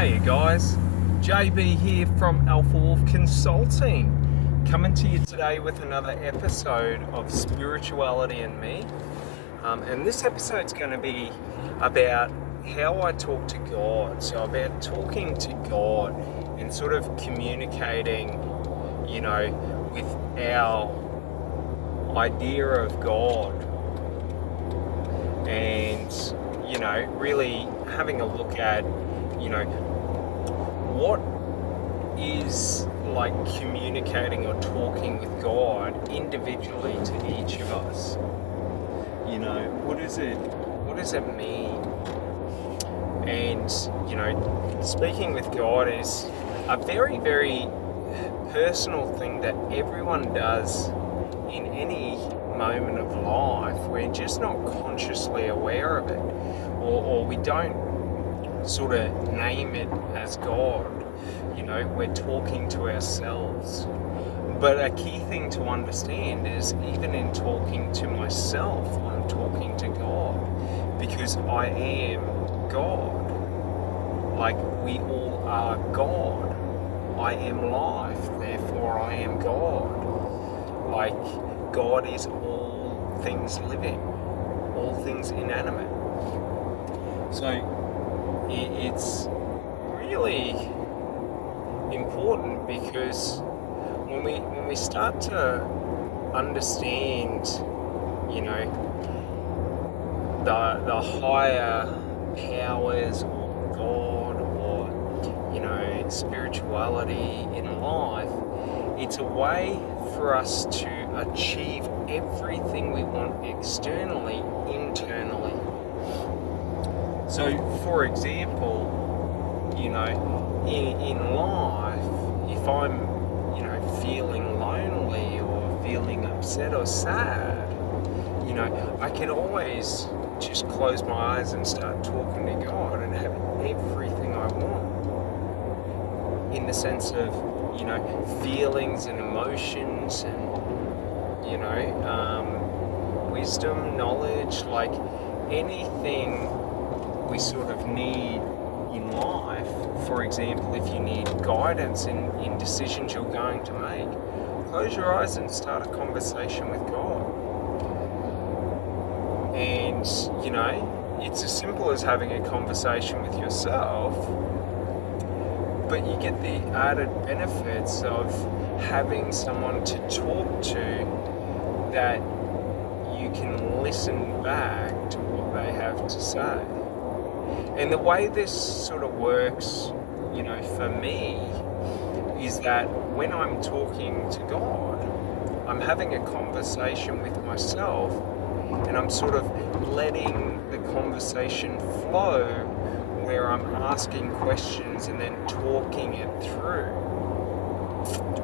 Hey guys, JB here from Alpha Wolf Consulting, coming to you today with another episode of Spirituality and Me. And this episode's going to be about how I talk to God. So about talking to God and sort of communicating, with our idea of God. And, really having a look at, what is like communicating or talking with God individually to each of us. What does it mean? And, speaking with God is a very, very personal thing that everyone does in any moment of life. We're just not consciously aware of it, or we don't sort of name it as God. We're talking to ourselves. But a key thing to understand is even in talking to myself, I'm talking to God, because I am God. Like we all are God. I am life, therefore I am God. Like God is all things living, all things inanimate. So it's really important, because when we start to understand, the higher powers or God or spirituality in life, it's a way for us to achieve everything we want externally, internally. So, for example, in life, if I'm, feeling lonely or feeling upset or sad, I can always just close my eyes and start talking to God and have everything I want, in the sense of, feelings and emotions and, wisdom, knowledge, like anything we sort of need in life. For example, if you need guidance in decisions you're going to make, close your eyes and start a conversation with God. And, it's as simple as having a conversation with yourself, but you get the added benefits of having someone to talk to that you can listen back to what they have to say. And the way this sort of works, for me, is that when I'm talking to God, I'm having a conversation with myself, and I'm sort of letting the conversation flow, where I'm asking questions and then talking it through.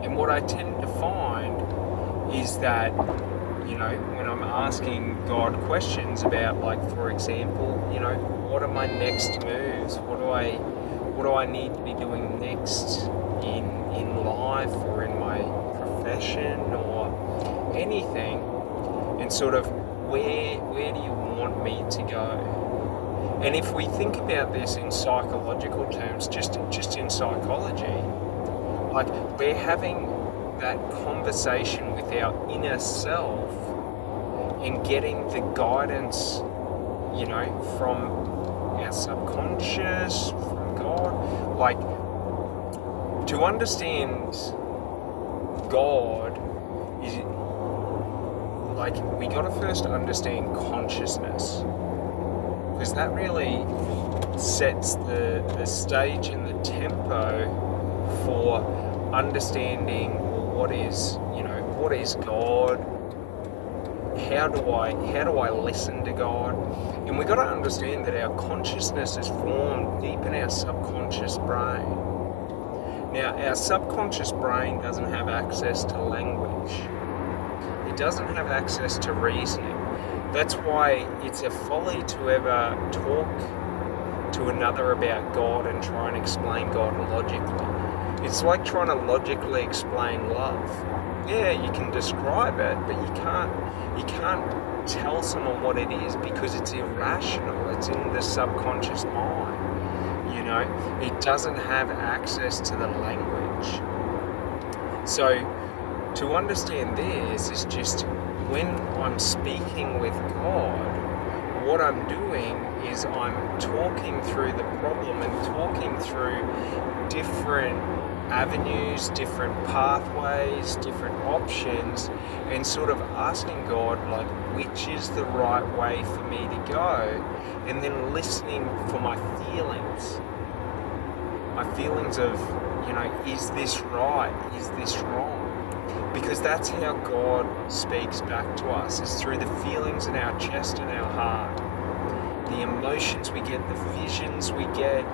And what I tend to find is that, when I'm asking God questions about, like, for example, what are my next moves? What do I need to be doing next in life or in my profession or anything? And sort of where do you want me to go? And if we think about this in psychological terms, just in psychology, like we're having that conversation with our inner self and getting the guidance, from our subconscious, from God. Like, to understand God is like, we got to first understand consciousness, because that really sets the stage and the tempo for understanding what is God. How do I listen to God? And we've got to understand that our consciousness is formed deep in our subconscious brain. Now, our subconscious brain doesn't have access to language. It doesn't have access to reasoning. That's why it's a folly to ever talk to another about God and try and explain God logically. It's like trying to logically explain love. Yeah, you can describe it, but you can't tell someone what it is, because it's irrational. It's in the subconscious mind. it doesn't have access to the language. So to understand this is just when I'm speaking with God, what I'm doing is I'm talking through the problem and talking through different avenues, different pathways, different options, and sort of asking God, like, which is the right way for me to go, and then listening for my feelings of, is this right? Is this wrong? Because that's how God speaks back to us, is through the feelings in our chest and our heart, the emotions we get, the visions we get.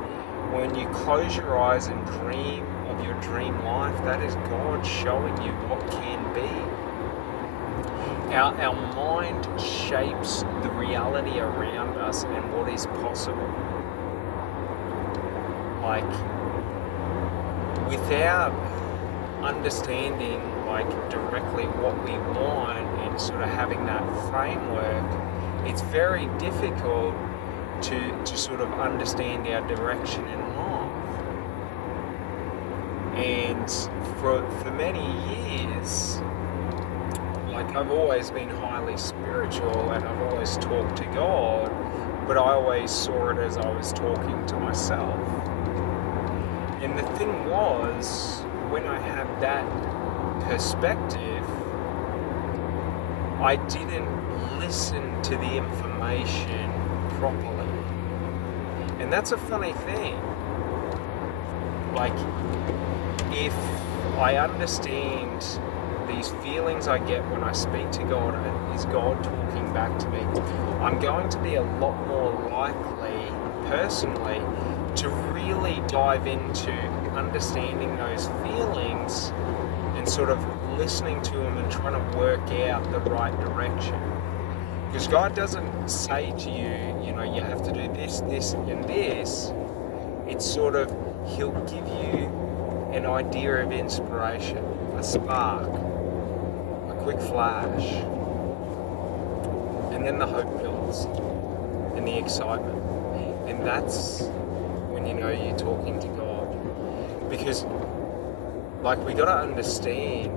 When you close your eyes and dream of your dream life, that is God showing you what can be. Our mind shapes the reality around us and what is possible. Like, without understanding directly what we want and sort of having that framework, it's very difficult to sort of understand our direction in life. And for many years, I've always been highly spiritual and I've always talked to God, but I always saw it as I was talking to myself. And the thing was, when I had that perspective, I didn't listen to the information properly. And that's a funny thing. If I understand these feelings I get when I speak to God, is God talking back to me, I'm going to be a lot more likely, personally, to really dive into understanding those feelings and sort of listening to them and trying to work out the right direction. Because God doesn't say to you, you have to do this, this, and this. It's sort of, He'll give you an idea of inspiration, a spark, a quick flash, and then the hope builds and the excitement. And that's when you know you're talking to God. Because we got to understand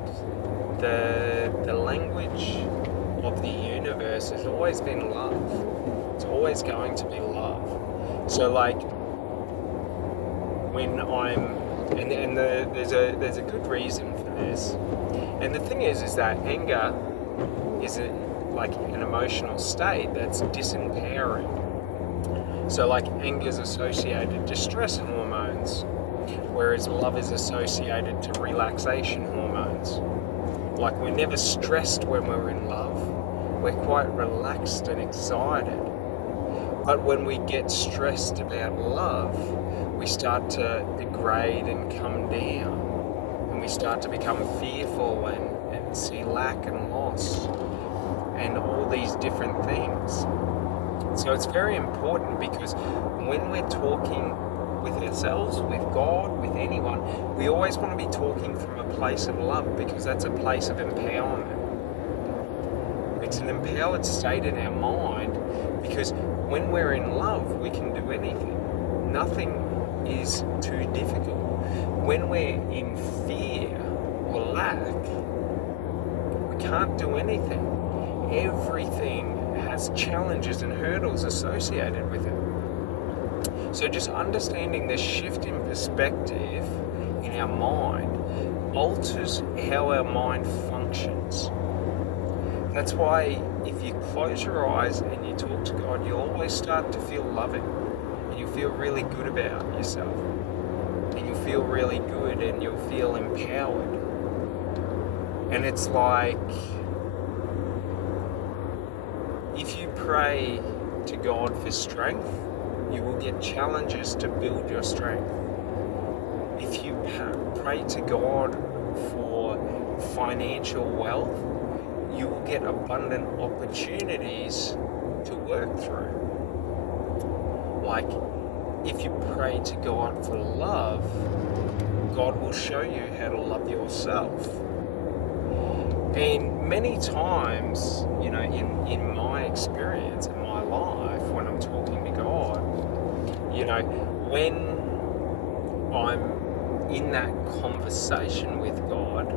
the language of the universe has always been love. It's always going to be love. So when I'm there's a good reason for this. And the thing is that anger is an emotional state that's disempowering. So anger is associated to stress hormones, whereas love is associated to relaxation hormones. We're never stressed when we're in love. We're quite relaxed and excited. But when we get stressed about love, we start to degrade and come down. And we start to become fearful and see lack and loss and all these different things. So it's very important, because when we're talking with ourselves, with God, with anyone, we always want to be talking from a place of love, because that's a place of empowerment. It's an empowered state in our mind, because when we're in love, we can do anything. Nothing is too difficult. When we're in fear or lack, we can't do anything. Everything has challenges and hurdles associated with it. So just understanding the shift in perspective in our mind alters how our mind functions. That's why if you close your eyes and you talk to God, you'll always start to feel loving, and you feel really good about yourself, and you feel really good, and you'll feel empowered. And it's if you pray to God for strength, you will get challenges to build your strength. If you pray to God for financial wealth, you will get abundant opportunities to work through. If you pray to God for love, God will show you how to love yourself. And many times, in my experience, in my life, when I'm talking to God, when I'm in that conversation with God,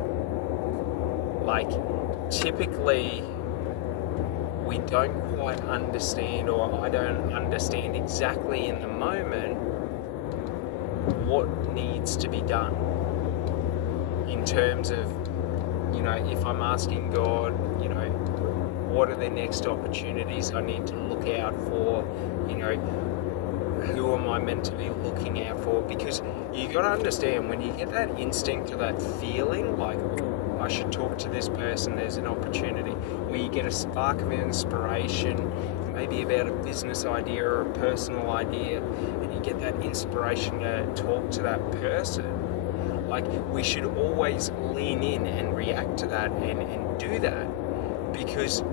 like typically we don't quite understand, or I don't understand exactly in the moment what needs to be done in terms of, if I'm asking God, what are the next opportunities I need to look out for, who am I meant to be looking out for? Because you got to understand, when you get that instinct or that feeling like, I should talk to this person, there's an opportunity, or you get a spark of inspiration, maybe about a business idea or a personal idea, and you get that inspiration to talk to that person, like, we should always lean in and react to that and do that, because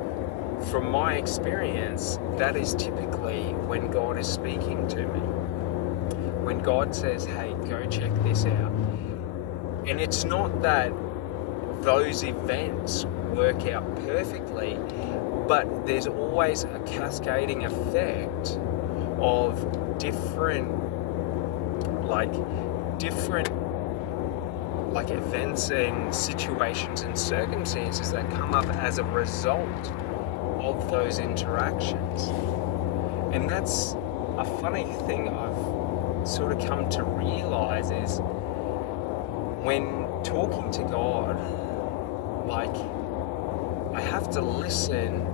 from my experience, that is typically when God is speaking to me. When God says, hey, go check this out. And it's not that those events work out perfectly, but there's always a cascading effect of different events and situations and circumstances that come up as a result of those interactions. And that's a funny thing I've sort of come to realize, is when talking to God, like, I have to listen,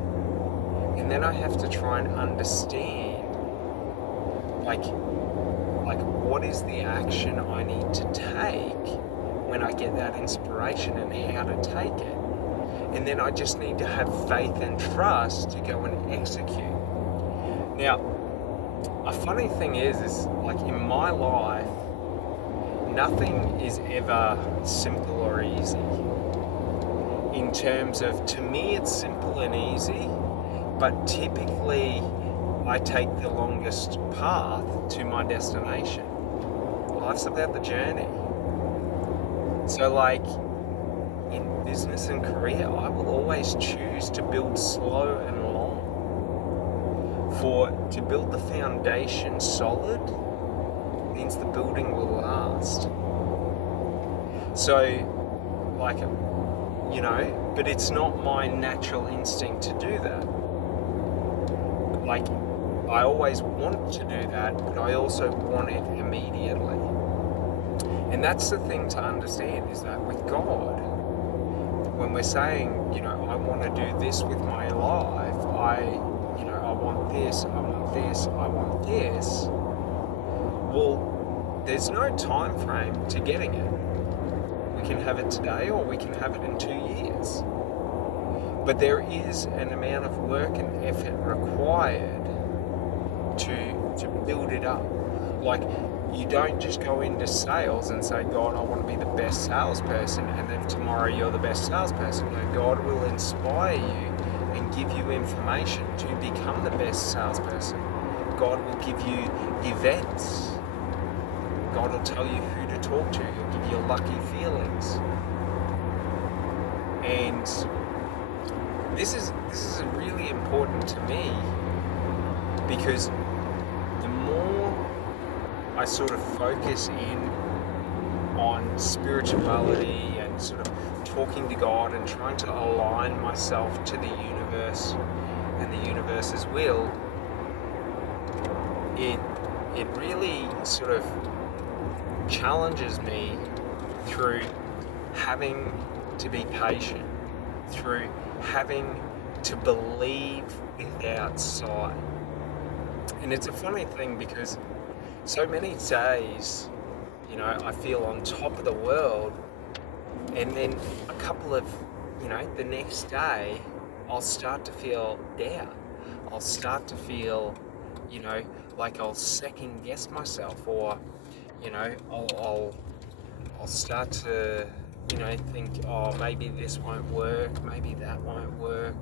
and then I have to try and understand, like what is the action I need to take when I get that inspiration, and how to take it. And then I just need to have faith and trust to go and execute. Now, a funny thing is like, in my life, nothing is ever simple or easy. In terms of, to me, it's simple and easy, but typically I take the longest path to my destination. Life's about the journey. So like, in business and career, I will always choose to build slow and long. To build the foundation solid means the building will last. So, like, but it's not my natural instinct to do that. Like, I always want to do that, but I also want it immediately. And that's the thing to understand, is that with God, when we're saying, I want to do this with my life, I want this, I want this, I want this, well, there's no time frame to getting it. We can have it today, or we can have it in 2 years. But there is an amount of work and effort required to build it up. Like, you don't just go into sales and say, God, I want to be the best salesperson, and then tomorrow you're the best salesperson. No, God will inspire you and give you information to become the best salesperson. God will give you events. God will tell you who to talk to. He'll give you lucky feelings. And this is really important to me, because the more I sort of focus in on spirituality and sort of talking to God and trying to align myself to the universe and the universe's will, it really sort of challenges me through having to be patient, through having to believe without sight. And it's a funny thing, because so many days, I feel on top of the world, and then a couple of, the next day, I'll start to feel doubt. I'll start to feel, like I'll second guess myself, or, I'll start to, think, oh, maybe this won't work, maybe that won't work,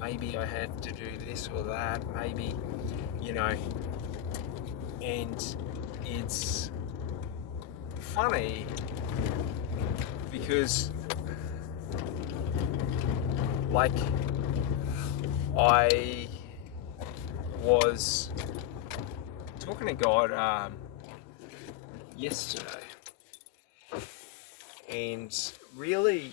maybe I have to do this or that, maybe, and it's funny because, like, I was talking to God, yesterday, and really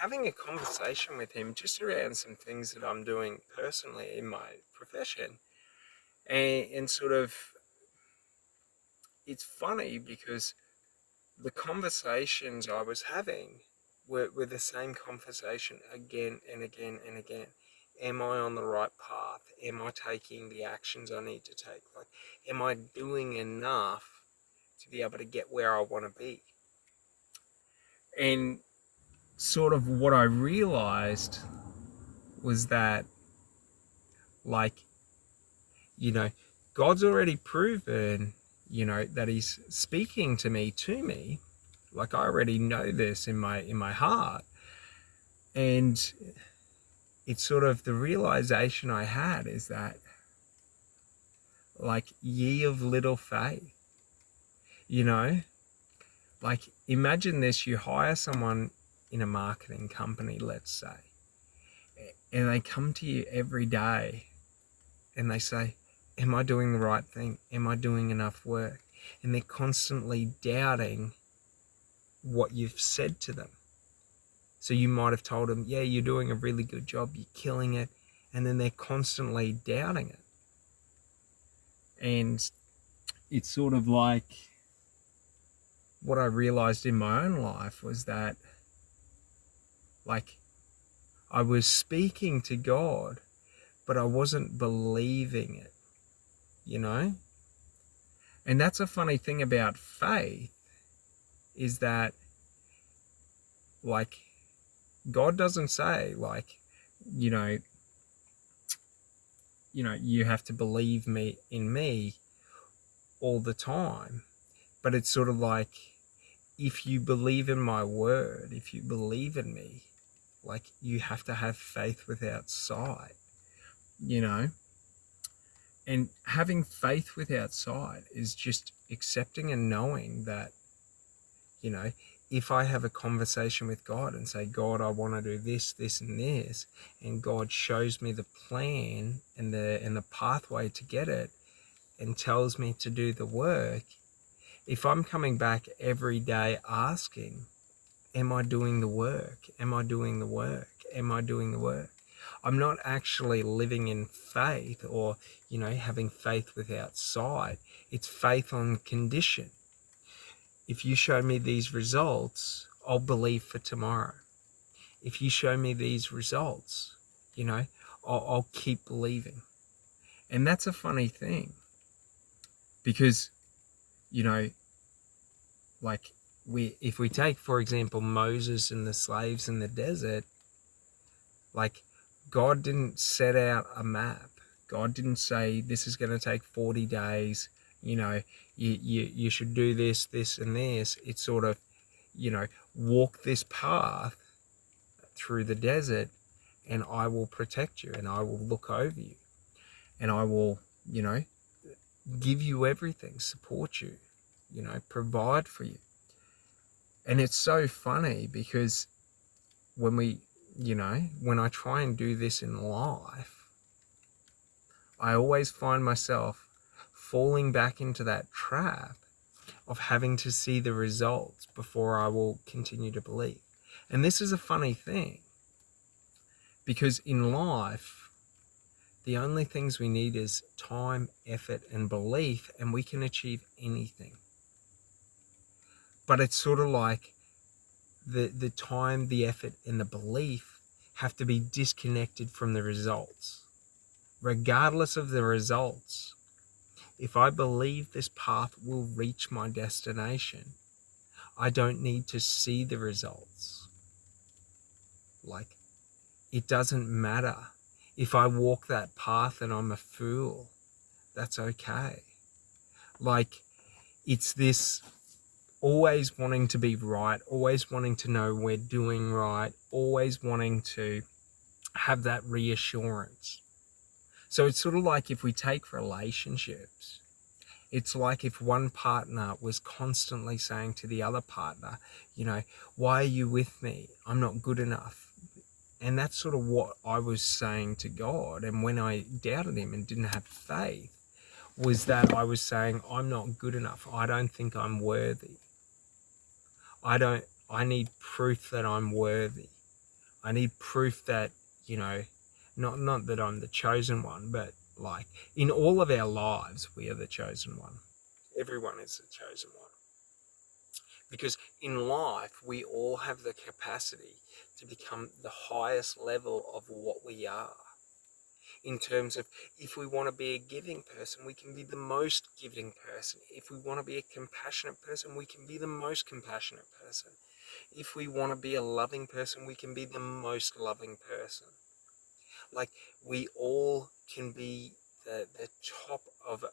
having a conversation with him just around some things that I'm doing personally in my profession. And sort of, it's funny because the conversations I was having were the same conversation again and again and again. Am I on the right path? Am I taking the actions I need to take? Like, am I doing enough to be able to get where I want to be? And sort of what I realized was that, like, you know, God's already proven, that he's speaking to me. Like, I already know this in my heart. And it's sort of the realization I had is that, like, ye of little faith, you know, like, imagine this: you hire someone in a marketing company, let's say, and they come to you every day and they say, am I doing the right thing? Am I doing enough work? And they're constantly doubting what you've said to them. So you might have told them, yeah, you're doing a really good job, you're killing it, and then they're constantly doubting it. And it's sort of like, what I realized in my own life was that, like, I was speaking to God, but I wasn't believing it, And that's a funny thing about faith, is that, like, God doesn't say, like, you have to believe in me all the time. But it's sort of like, if you believe in my word, if you believe in me, like, you have to have faith without sight, And having faith without sight is just accepting and knowing that, if I have a conversation with God and say, God, I want to do this, this, and this, and God shows me the plan and the pathway to get it and tells me to do the work, if I'm coming back every day asking, am I doing the work? Am I doing the work? Am I doing the work? I'm not actually living in faith or, having faith without sight. It's faith on condition. If you show me these results, I'll believe for tomorrow. If you show me these results, I'll keep believing. And that's a funny thing, because, like, if we take, for example, Moses and the slaves in the desert, like, God didn't set out a map. God didn't say, this is going to take 40 days, you should do this, this, and this. It's sort of, walk this path through the desert and I will protect you and I will look over you and I will, give you everything, support you, provide for you. And it's so funny because when I try and do this in life, I always find myself falling back into that trap of having to see the results before I will continue to believe. And this is a funny thing, because in life, the only things we need is time, effort, and belief, and we can achieve anything. But it's sort of like the time, the effort, and the belief have to be disconnected from the results. Regardless of the results, if I believe this path will reach my destination, I don't need to see the results. Like, it doesn't matter. If I walk that path and I'm a fool, that's okay. Like, it's this always wanting to be right, always wanting to know we're doing right, always wanting to have that reassurance. So it's sort of like, if we take relationships, it's like if one partner was constantly saying to the other partner, why are you with me? I'm not good enough. And that's sort of what I was saying to God. And when I doubted him and didn't have faith, was that I was saying, I'm not good enough. I don't think I'm worthy. I need proof that I'm worthy. I need proof that, you know, not that I'm the chosen one, but like in all of our lives, we are the chosen one. Everyone is the chosen one. Because in life, we all have the capacity to become the highest level of what we are. In terms of, if we want to be a giving person, we can be the most giving person. If we want to be a compassionate person, we can be the most compassionate person. If we want to be a loving person, we can be the most loving person. Like, we all can be the top of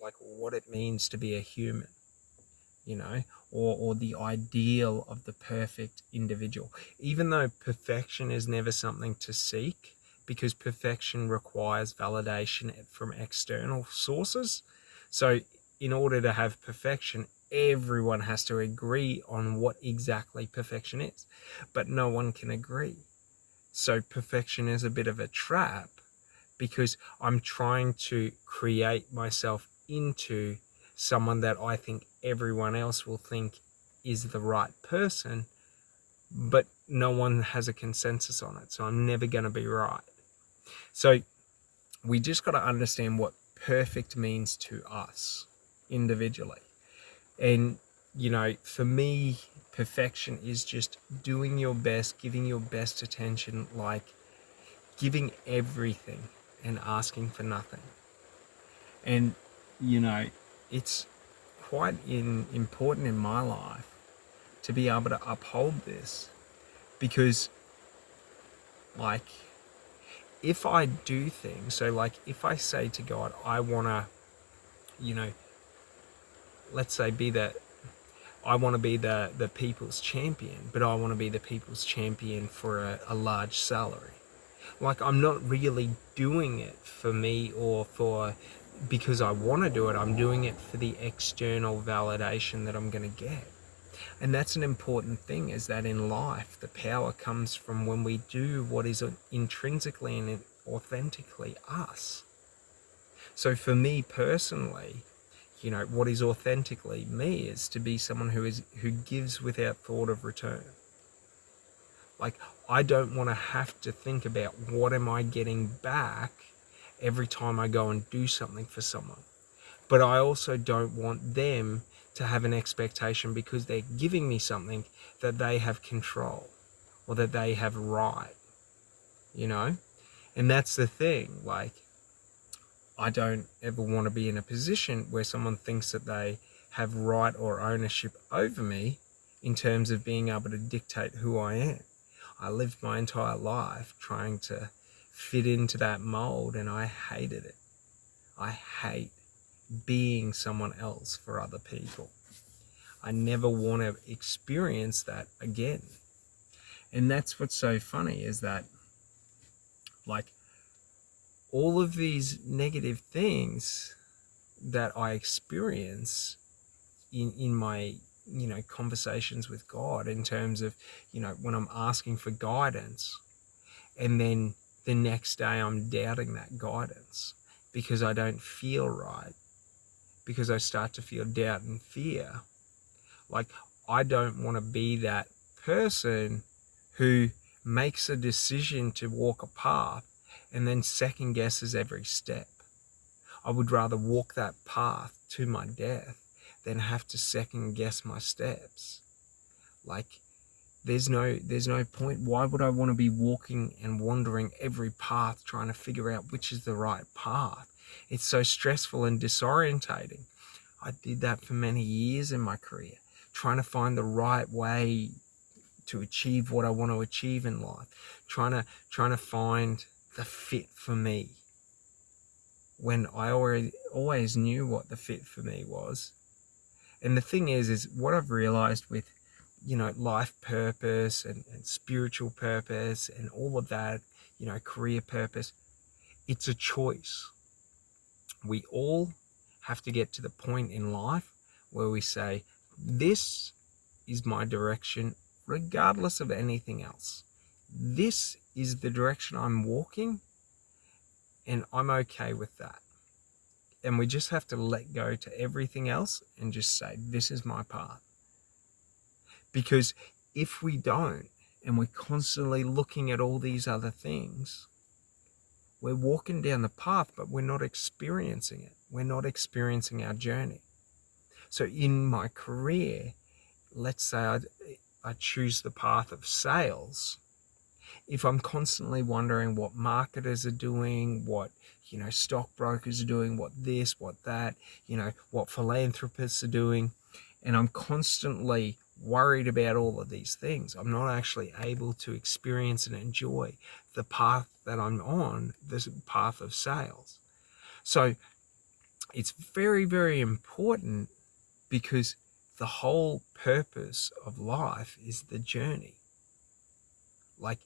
like what it means to be a human, you know, or the ideal of the perfect individual. Even though perfection is never something to seek, because perfection requires validation from external sources. So in order to have perfection, everyone has to agree on what exactly perfection is, but no one can agree. So perfection is a bit of a trap, because I'm trying to create myself into someone that I think everyone else will think is the right person, but no one has a consensus on it. So I'm never going to be right. So we just got to understand what perfect means to us individually. And, you know, for me, perfection is just doing your best, giving your best attention, like giving everything and asking for nothing. And, you know, it's quite important in my life to be able to uphold this, because, like, if I do things, so like if I say to God, I want to, you know, let's say I want to be the people's champion, but I want to be the people's champion for a large salary. Like, I'm not really doing it for me or for because I want to do it. I'm doing it for the external validation that I'm going to get. And that's an important thing, is that in life, the power comes from when we do what is intrinsically and authentically us. So for me personally, you know, what is authentically me is to be someone who gives without thought of return. Like, I don't want to have to think about what am I getting back every time I go and do something for someone. But I also don't want them to have an expectation, because they're giving me something, that they have control or that they have right, you know? And that's the thing. Like, I don't ever want to be in a position where someone thinks that they have right or ownership over me in terms of being able to dictate who I am. I lived my entire life trying to fit into that mold, and I hated it. I hate being someone else for other people. I never want to experience that again. And that's what's so funny, is that, like, all of these negative things that I experience in my, you know, conversations with God, in terms of, you know, when I'm asking for guidance, and then the next day I'm doubting that guidance because I don't feel right, because I start to feel doubt and fear. Like, I don't want to be that person who makes a decision to walk a path and then second guesses every step. I would rather walk that path to my death than have to second guess my steps. Like, there's no point. Why would I want to be walking and wandering every path trying to figure out which is the right path? It's so stressful and disorientating. I did that for many years in my career, trying to find the right way to achieve what I want to achieve in life, trying to find the fit for me, when I always knew what the fit for me was. And the thing is what I've realized with, you know, life purpose and spiritual purpose and all of that, you know, career purpose, it's a choice. We all have to get to the point in life where we say, this is my direction, regardless of anything else. This is the direction I'm walking, and I'm okay with that. And we just have to let go to everything else and just say, this is my path. Because if we don't, and we're constantly looking at all these other things, we're walking down the path, but we're not experiencing it. We're not experiencing our journey. So in my career, let's say I choose the path of sales. If I'm constantly wondering what marketers are doing, what stockbrokers are doing, what this, what that, what philanthropists are doing, and I'm constantly worried about all of these things, I'm not actually able to experience and enjoy the path that I'm on, this path of sales. So it's very, very important, because the whole purpose of life is the journey. Like,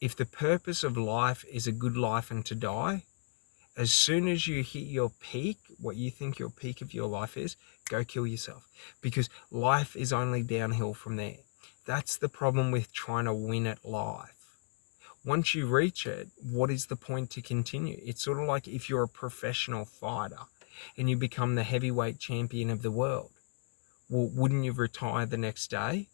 if the purpose of life is a good life and to die, as soon as you hit your peak, what you think your peak of your life is, go kill yourself, because life is only downhill from there. That's the problem with trying to win at life. Once you reach it, what is the point to continue? It's sort of like if you're a professional fighter and you become the heavyweight champion of the world. Well, wouldn't you retire the next day?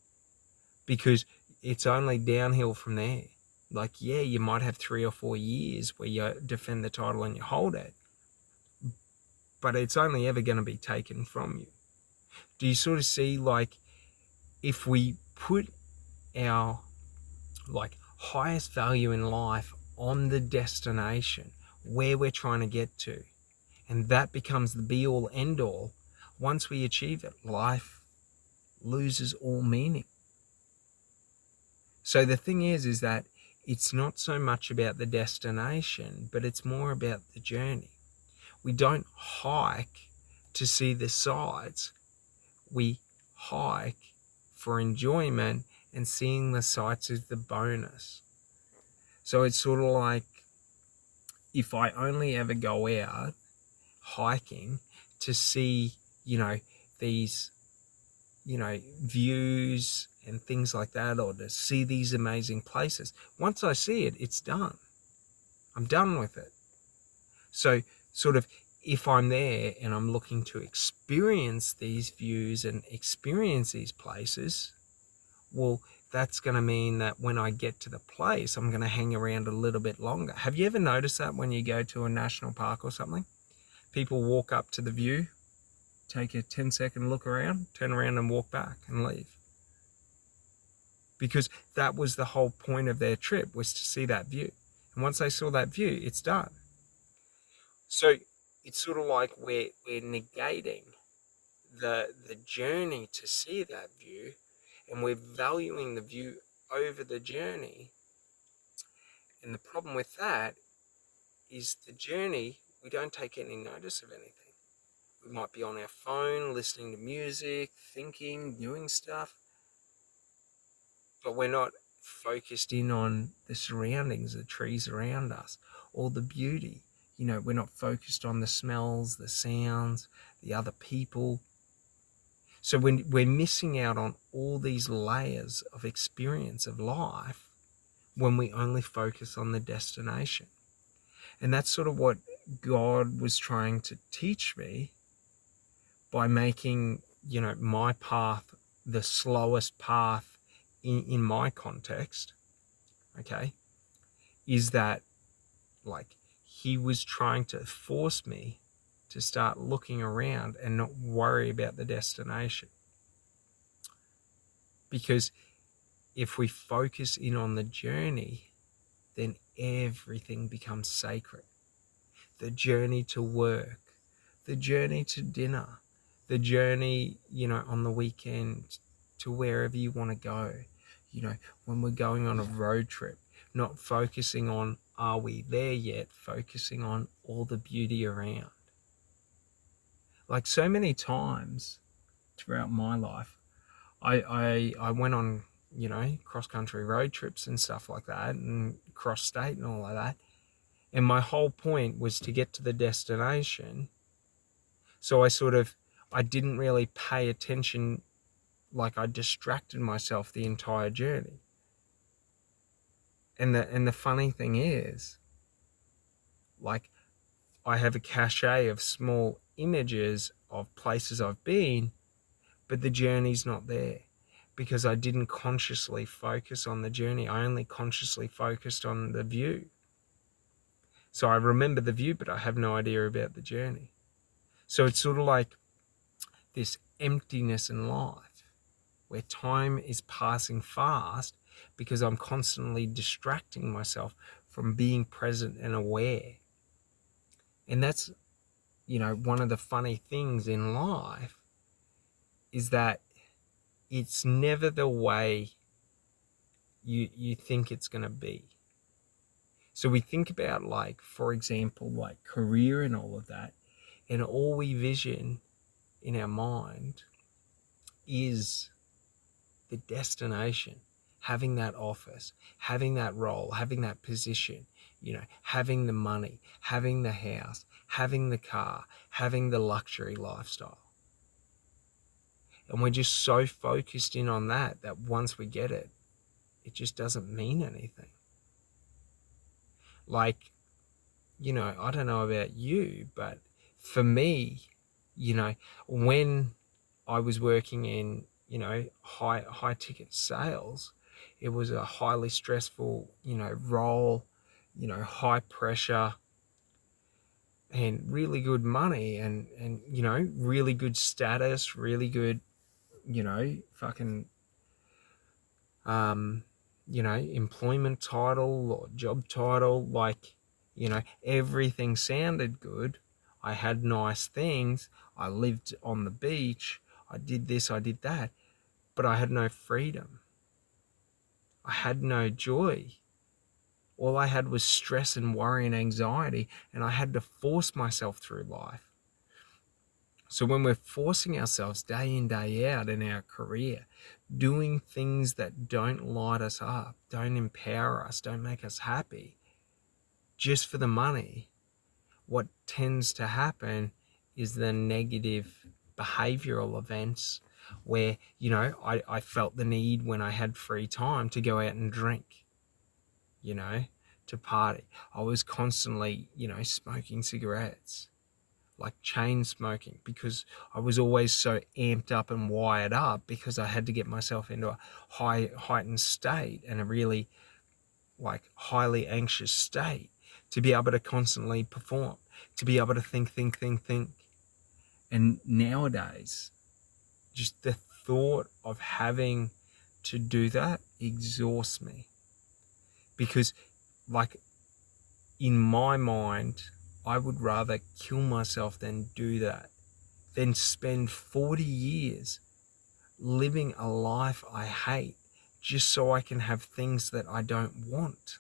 Because it's only downhill from there. Like, yeah, you might have 3 or 4 years where you defend the title and you hold it, but it's only ever going to be taken from you. Do you sort of see, like, if we put our highest value in life on the destination, where we're trying to get to, and that becomes the be all end all, once we achieve it, life loses all meaning. So the thing is that it's not so much about the destination, but it's more about the journey. We don't hike to see the sights. We hike for enjoyment, and seeing the sights is the bonus. So it's sort of like, if I only ever go out hiking to see, these, views and things like that, or to see these amazing places, once I see it, it's done. I'm done with it. So sort of, if I'm there and I'm looking to experience these views and experience these places, well, that's going to mean that when I get to the place, I'm going to hang around a little bit longer. Have you ever noticed that when you go to a national park or something? People walk up to the view, take a 10-second look around, turn around and walk back and leave. Because that was the whole point of their trip, was to see that view. And once they saw that view, it's done. So it's sort of like we're negating the journey to see that view, and we're valuing the view over the journey. And the problem with that is the journey, we don't take any notice of anything. We might be on our phone, listening to music, thinking, doing stuff, but we're not focused in on the surroundings, the trees around us, all the beauty. We're not focused on the smells, the sounds, the other people. So when we're missing out on all these layers of experience of life when we only focus on the destination. And that's sort of what God was trying to teach me by making, my path the slowest path in my context, okay, is that, like, he was trying to force me to start looking around and not worry about the destination. Because if we focus in on the journey, then everything becomes sacred. The journey to work, the journey to dinner, the journey, on the weekend to wherever you want to go. When we're going on a road trip, not focusing on, are we there yet? Focusing on all the beauty around. Like, so many times throughout my life, I went on, cross-country road trips and stuff like that, and cross-state and all of that. And my whole point was to get to the destination. So I didn't really pay attention, like, I distracted myself the entire journey. And the funny thing is, like, I have a cache of small images of places I've been, but the journey's not there because I didn't consciously focus on the journey. I only consciously focused on the view. So I remember the view, but I have no idea about the journey. So it's sort of like this emptiness in life where time is passing fast because I'm constantly distracting myself from being present and aware. And that's, one of the funny things in life is that it's never the way you think it's going to be. So we think about, like, for example, like career and all of that, and all we vision in our mind is the destination, having that office, having that role, having that position, having the money, having the house, having the car, having the luxury lifestyle. And we're just so focused in on that once we get it, it just doesn't mean anything. Like, I don't know about you, but for me, when I was working in, high ticket sales, it was a highly stressful, role, high pressure and really good money and, really good status, really good, fucking, employment title or job title, like, everything sounded good. I had nice things. I lived on the beach. I did this, I did that, but I had no freedom. I had no joy. All I had was stress and worry and anxiety, and I had to force myself through life. So when we're forcing ourselves day in, day out in our career, doing things that don't light us up, don't empower us, don't make us happy, just for the money, what tends to happen is the negative behavioral events where, I felt the need when I had free time to go out and drink, to party. I was constantly, smoking cigarettes, like chain smoking, because I was always so amped up and wired up because I had to get myself into a heightened state and a really, like, highly anxious state to be able to constantly perform, to be able to think. And nowadays, just the thought of having to do that exhausts me because, like, in my mind, I would rather kill myself than do that, than spend 40 years living a life I hate just so I can have things that I don't want,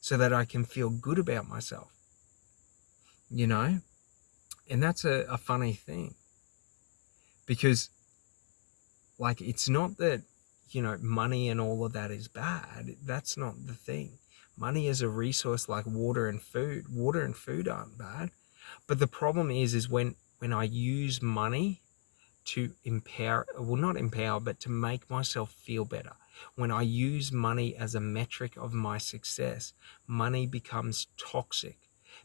so that I can feel good about myself, And that's a funny thing because, like, it's not that, money and all of that is bad. That's not the thing. Money is a resource like water and food. Water and food aren't bad. But the problem is when I use money to not empower, but to make myself feel better. When I use money as a metric of my success, money becomes toxic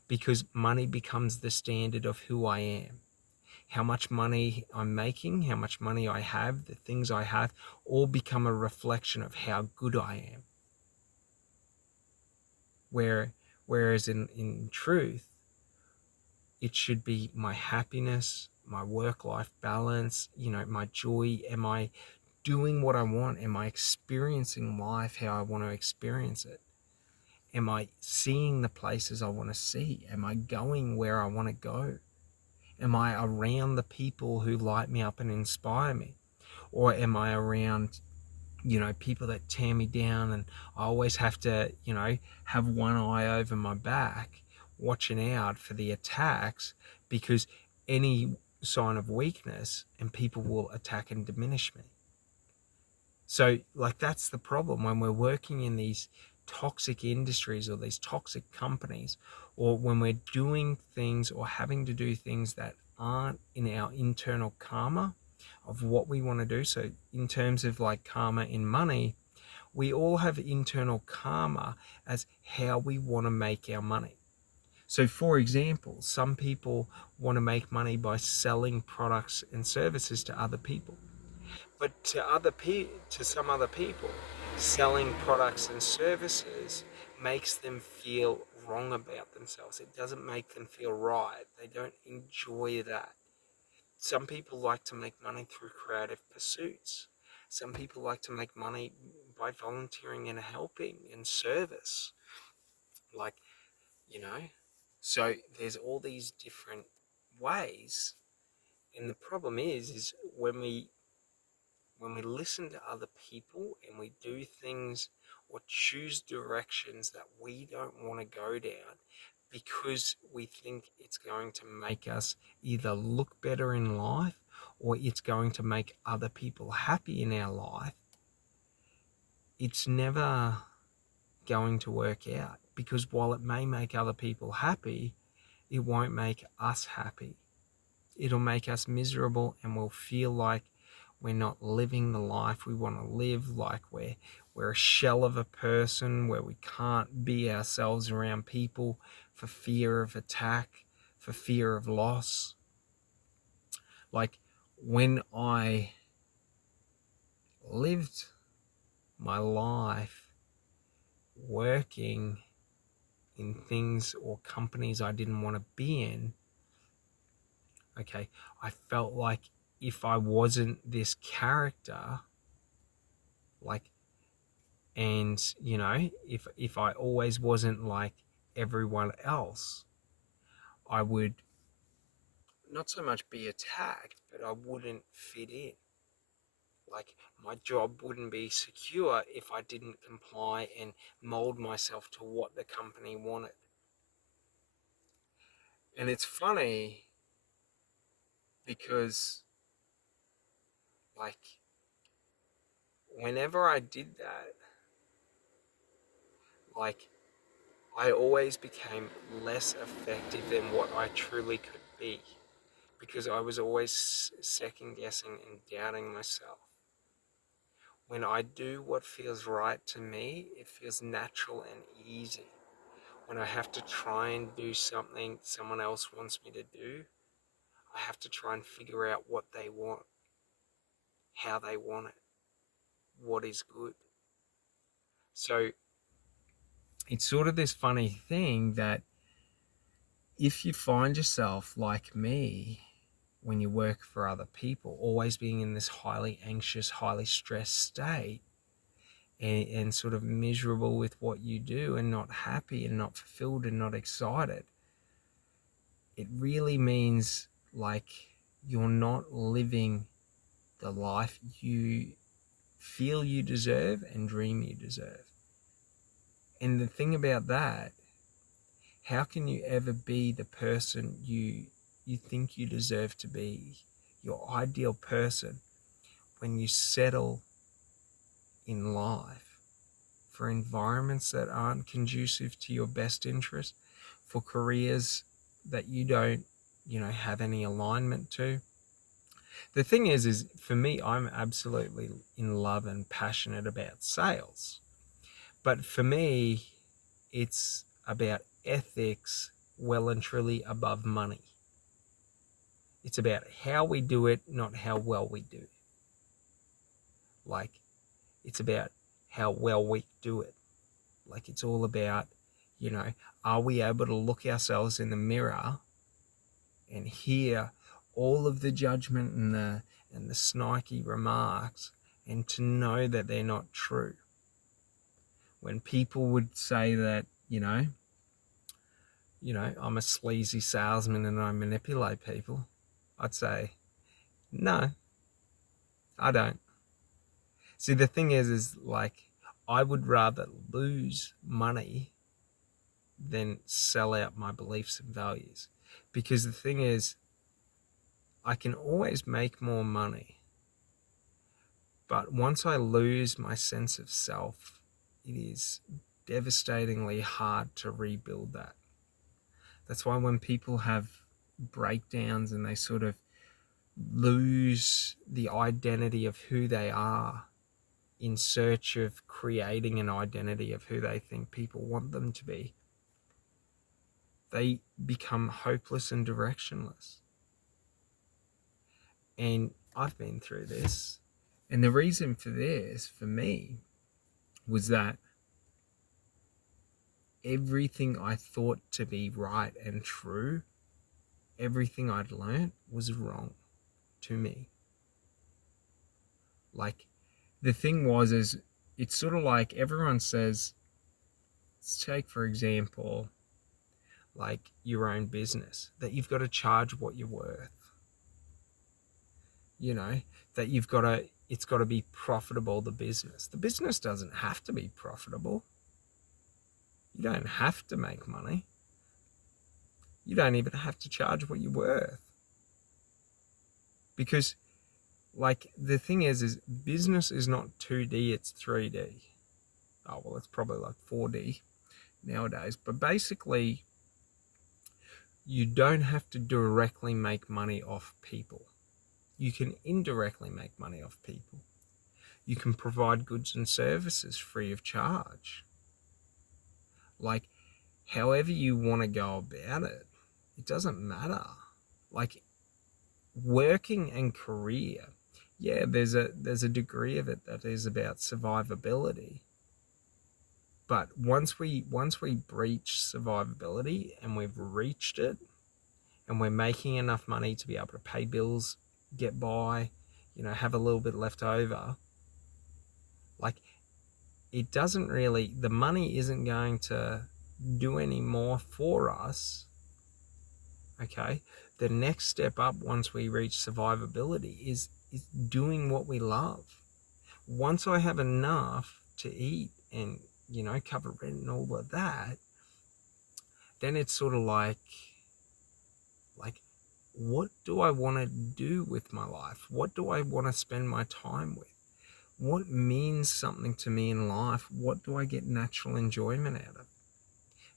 because money becomes the standard of who I am. How much money I'm making, how much money I have, the things I have, all become a reflection of how good I am. Whereas in truth, it should be my happiness, my work-life balance, my joy. Am I doing what I want? Am I experiencing life how I want to experience it? Am I seeing the places I want to see? Am I going where I want to go? Am I around the people who light me up and inspire me? Or am I around, people that tear me down and I always have to, have one eye over my back, watching out for the attacks because any sign of weakness and people will attack and diminish me. So, like, that's the problem when we're working in these toxic industries or these toxic companies, or when we're doing things or having to do things that aren't in our internal karma of what we want to do. So in terms of, like, karma in money, we all have internal karma as how we want to make our money. So, for example, some people want to make money by selling products and services to other people. But to some other people, selling products and services makes them feel wrong about themselves. It doesn't make them feel right. They don't enjoy that. Some people like to make money through creative pursuits. Some people like to make money by volunteering and helping and service. Like, you know, so there's all these different ways. And the problem is when we listen to other people and we do things or choose directions that we don't want to go down because we think it's going to make us either look better in life or it's going to make other people happy in our life, it's never going to work out, because while it may make other people happy, it won't make us happy. It'll make us miserable, and we'll feel like we're not living the life we want to live, like we're a shell of a person, where we can't be ourselves around people for fear of attack, for fear of loss. Like, when I lived my life working in things or companies I didn't want to be in, okay, I felt like if I wasn't this character, like, and if I always wasn't like everyone else, I would not so much be attacked, but I wouldn't fit in. Like, my job wouldn't be secure if I didn't comply and mold myself to what the company wanted. And it's funny because, like, whenever I did that, like, I always became less effective than what I truly could be, because I was always second guessing and doubting myself. When I do what feels right to me, it feels natural and easy. When I have to try and do something someone else wants me to do, I have to try and figure out what they want, how they want it, what is good. So it's sort of this funny thing that if you find yourself like me, when you work for other people, always being in this highly anxious, highly stressed state, and sort of miserable with what you do and not happy and not fulfilled and not excited, it really means like you're not living the life you feel you deserve and dream you deserve. And the thing about that, how can you ever be the person you think you deserve to be, your ideal person, when you settle in life for environments that aren't conducive to your best interest, for careers that you don't, have any alignment to? The thing is for me, I'm absolutely in love and passionate about sales. But for me, it's about ethics well and truly above money. It's about how we do it, not how well we do it. Like, it's about how well we do it. Like, it's all about, are we able to look ourselves in the mirror and hear all of the judgment and the snarky remarks, and to know that they're not true. When people would say that, I'm a sleazy salesman and I manipulate people, I'd say, no, I don't. See, the thing is like, I would rather lose money than sell out my beliefs and values. Because the thing is, I can always make more money. But once I lose my sense of self, it is devastatingly hard to rebuild that. That's why when people have breakdowns and they sort of lose the identity of who they are in search of creating an identity of who they think people want them to be, they become hopeless and directionless. And I've been through this. And the reason for this, for me, was that everything I thought to be right and true, everything I'd learned was wrong to me. Like, the thing was, is it's sort of like everyone says, let's take, for example, like your own business, that you've got to charge what you're worth. You know, that it's got to be profitable, the business. The business doesn't have to be profitable. You don't have to make money. You don't even have to charge what you're worth. Because, like, the thing is business is not 2D, it's 3D. Oh, well, it's probably like 4D nowadays. But basically, you don't have to directly make money off people. You can indirectly make money off people. You can provide goods and services free of charge. Like, however you want to go about it, it doesn't matter. Like, working and career, yeah, there's a degree of it that is about survivability. But once we breach survivability and we've reached it, and we're making enough money to be able to pay bills, get by, have a little bit left over, like, it doesn't really, the money isn't going to do any more for us. Okay, the next step up once we reach survivability is doing what we love. Once I have enough to eat and cover rent and all of that, then it's sort of like what do I want to do with my life? What do I want to spend my time with? What means something to me in life? What do I get natural enjoyment out of?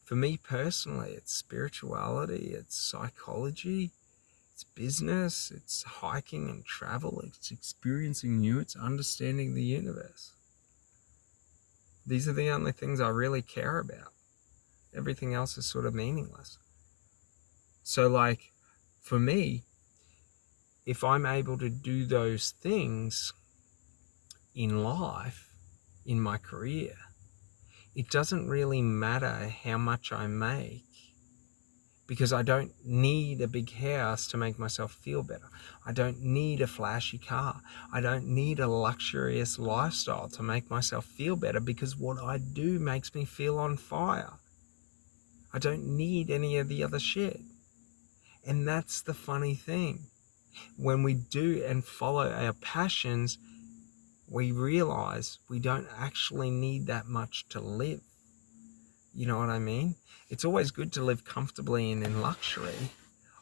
For me personally, it's spirituality, it's psychology, it's business, it's hiking and travel, it's experiencing new, it's understanding the universe. These are the only things I really care about. Everything else is sort of meaningless. So, like, for me, if I'm able to do those things in life, in my career, it doesn't really matter how much I make, because I don't need a big house to make myself feel better. I don't need a flashy car. I don't need a luxurious lifestyle to make myself feel better, because what I do makes me feel on fire. I don't need any of the other shit. And that's the funny thing. When we do and follow our passions, we realize we don't actually need that much to live. You know what I mean? It's always good to live comfortably and in luxury.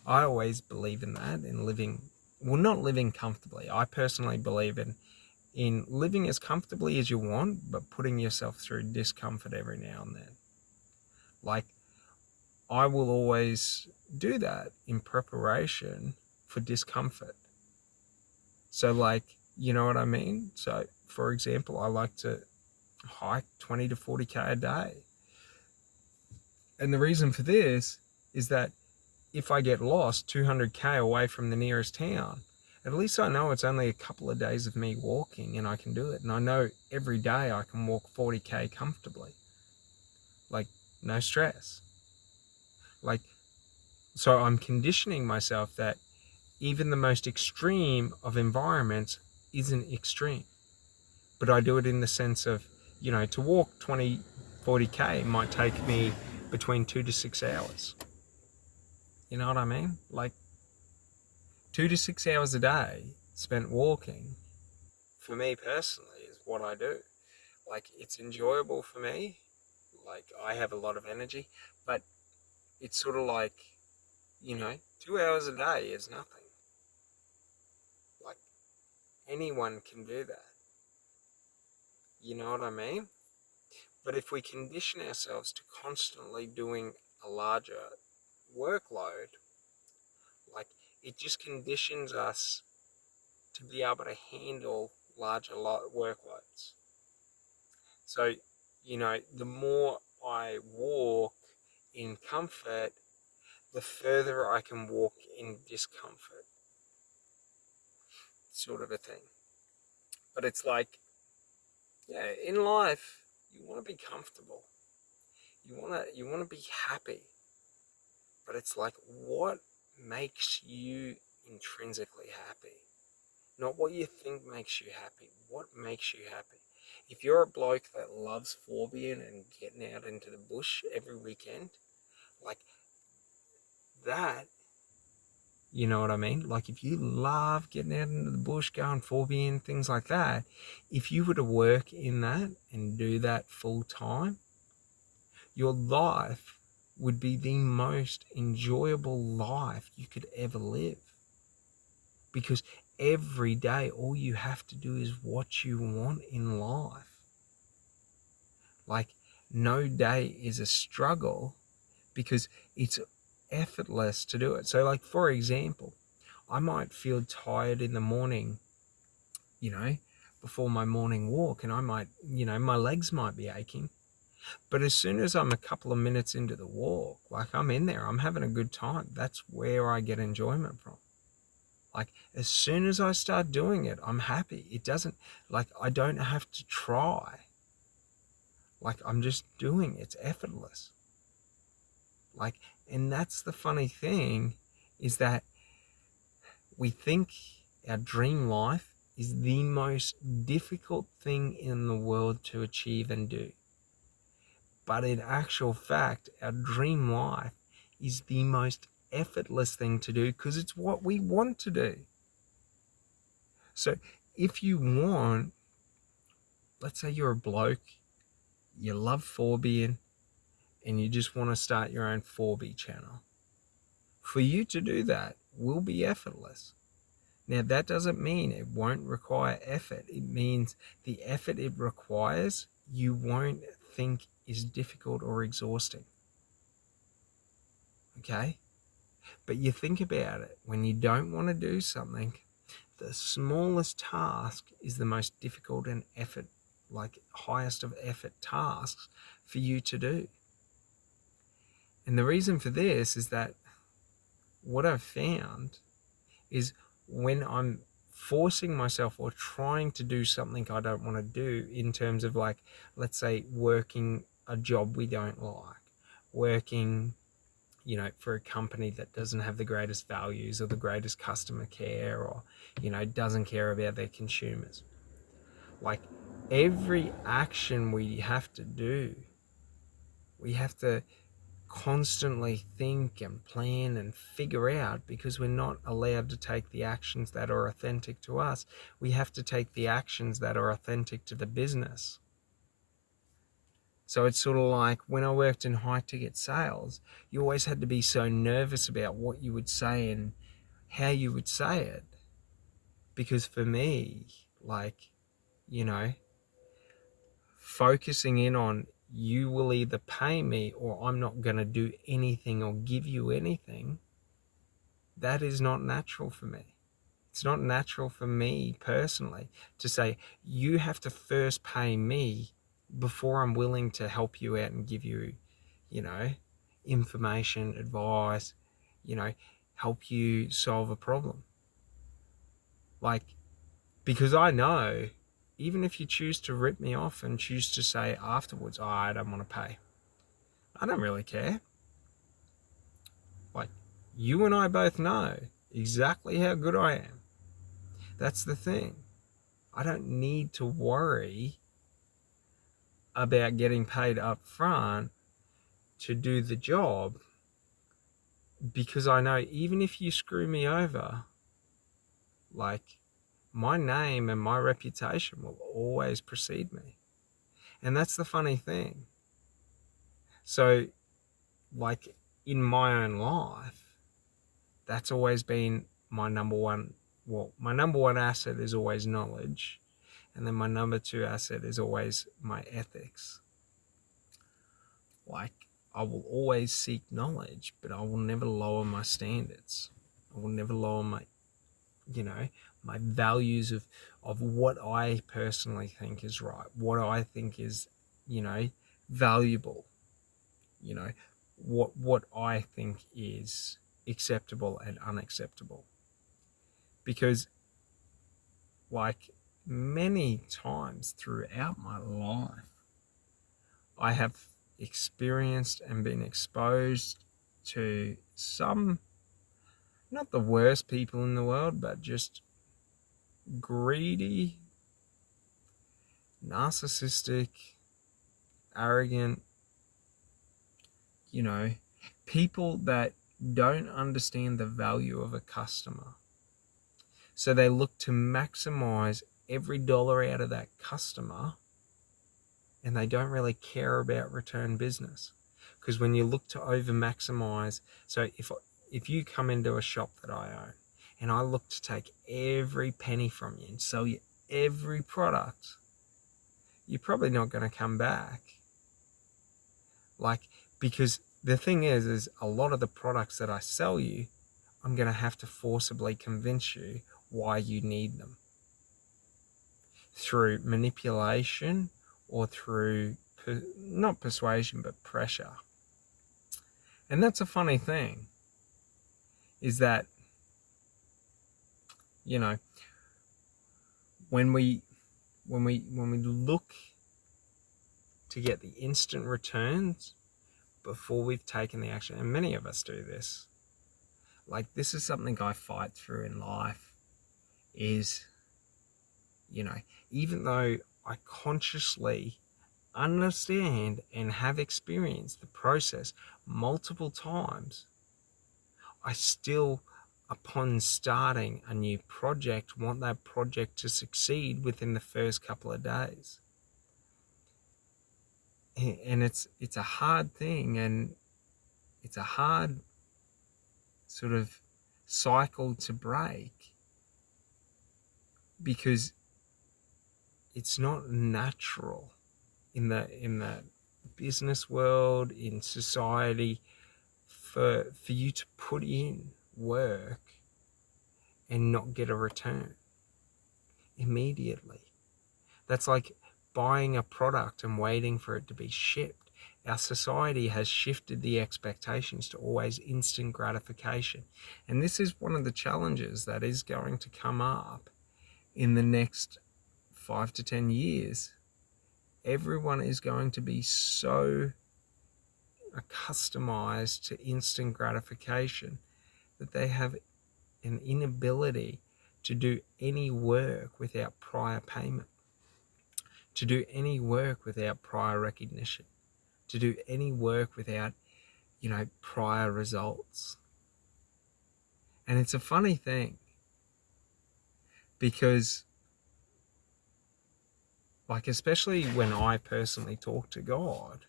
I always believe in that, in living, well, not living comfortably. I personally believe in living as comfortably as you want, but putting yourself through discomfort every now and then. Like, I will always do that in preparation for discomfort. So, like, you know what I mean? So, for example, I like to hike 20 to 40K a day. And the reason for this is that if I get lost 200K away from the nearest town, at least I know it's only a couple of days of me walking and I can do it. And I know every day I can walk 40K comfortably. Like, no stress. Like, so I'm conditioning myself that even the most extreme of environments isn't extreme. But I do it in the sense of, to walk 20, 40K might take me between 2 to 6 hours. You know what I mean? Like, 2 to 6 hours a day spent walking, for me personally, is what I do. Like, it's enjoyable for me. Like, I have a lot of energy, but it's sort of like, 2 hours a day is nothing. Like, anyone can do that. You know what I mean? But if we condition ourselves to constantly doing a larger workload, like, it just conditions us to be able to handle larger workloads. So, the more I walk in comfort, the further I can walk in discomfort, sort of a thing. But it's like, yeah, in life, you want to be comfortable. You want to be happy. But it's like, what makes you intrinsically happy? Not what you think makes you happy. What makes you happy? If you're a bloke that loves Forbian and getting out into the bush every weekend, like that, you know what I mean? Like if you love getting out into the bush, going Forbian, things like that, if you were to work in that and do that full time, your life would be the most enjoyable life you could ever live. Because every day, all you have to do is what you want in life. Like, no day is a struggle because it's effortless to do it. So, like, for example, I might feel tired in the morning, before my morning walk, and I might, my legs might be aching. But as soon as I'm a couple of minutes into the walk, like I'm in there, I'm having a good time. That's where I get enjoyment from. Like as soon as I start doing it, I'm happy. It doesn't, like I don't have to try. Like I'm just doing it. It's effortless. Like, and that's the funny thing is that we think our dream life is the most difficult thing in the world to achieve and do. But in actual fact, our dream life is the most effortless thing to do because it's what we want to do. So if you want, let's say you're a bloke, you love Forbian, and you just want to start your own Forby channel. For you to do that will be effortless. Now, that doesn't mean it won't require effort. It means the effort it requires, you won't think is difficult or exhausting. Okay? But you think about it, when you don't want to do something, the smallest task is the most difficult and highest of effort tasks for you to do. And the reason for this is that what I've found is when I'm forcing myself or trying to do something I don't want to do in terms of like, let's say working a job we don't like, working, for a company that doesn't have the greatest values or the greatest customer care or, doesn't care about their consumers. Like every action we have to do, we have to constantly think and plan and figure out because we're not allowed to take the actions that are authentic to us. We have to take the actions that are authentic to the business. So it's sort of like when I worked in high ticket sales, you always had to be so nervous about what you would say and how you would say it. Because for me, focusing in on you will either pay me or I'm not going to do anything or give you anything, that is not natural for me. It's not natural for me personally to say, you have to first pay me before I'm willing to help you out and give you, information, advice, help you solve a problem. Because I know, even if you choose to rip me off and choose to say afterwards, I don't want to pay, I don't really care. You and I both know exactly how good I am. That's the thing. I don't need to worry about getting paid up front to do the job because I know even if you screw me over, my name and my reputation will always precede me. And that's the funny thing. So, in my own life, that's always been my number one. Well, my number one asset is always knowledge. And then my number two asset is always my ethics. I will always seek knowledge, but I will never lower my standards. I will never lower my values of what I personally think is right, what I think is, valuable. what I think is acceptable and unacceptable. Because like many times throughout my life, I have experienced and been exposed to some, not the worst people in the world, but just greedy, narcissistic, arrogant, people that don't understand the value of a customer. So they look to maximize every dollar out of that customer, and they don't really care about return business. Because when you look to over maximize, so if you come into a shop that I own and I look to take every penny from you and sell you every product, you're probably not going to come back. Because the thing is a lot of the products that I sell you, I'm going to have to forcibly convince you why you need them through manipulation or through not persuasion but pressure. And that's a funny thing, is that when we look to get the instant returns before we've taken the action, and many of us do this, this is something I fight through in life, is even though I consciously understand and have experienced the process multiple times, I still, upon starting a new project, want that project to succeed within the first couple of days. And it's a hard thing, and it's a hard sort of cycle to break, because it's not natural in the business world, in society, for you to put in work and not get a return immediately. That's like buying a product and waiting for it to be shipped. Our society has shifted the expectations to always instant gratification. And this is one of the challenges that is going to come up in the next 5 to 10 years. Everyone is going to be so accustomed to instant gratification that they have an inability to do any work without prior payment, to do any work without prior recognition, to do any work without, prior results. And it's a funny thing, because especially when I personally talk to God,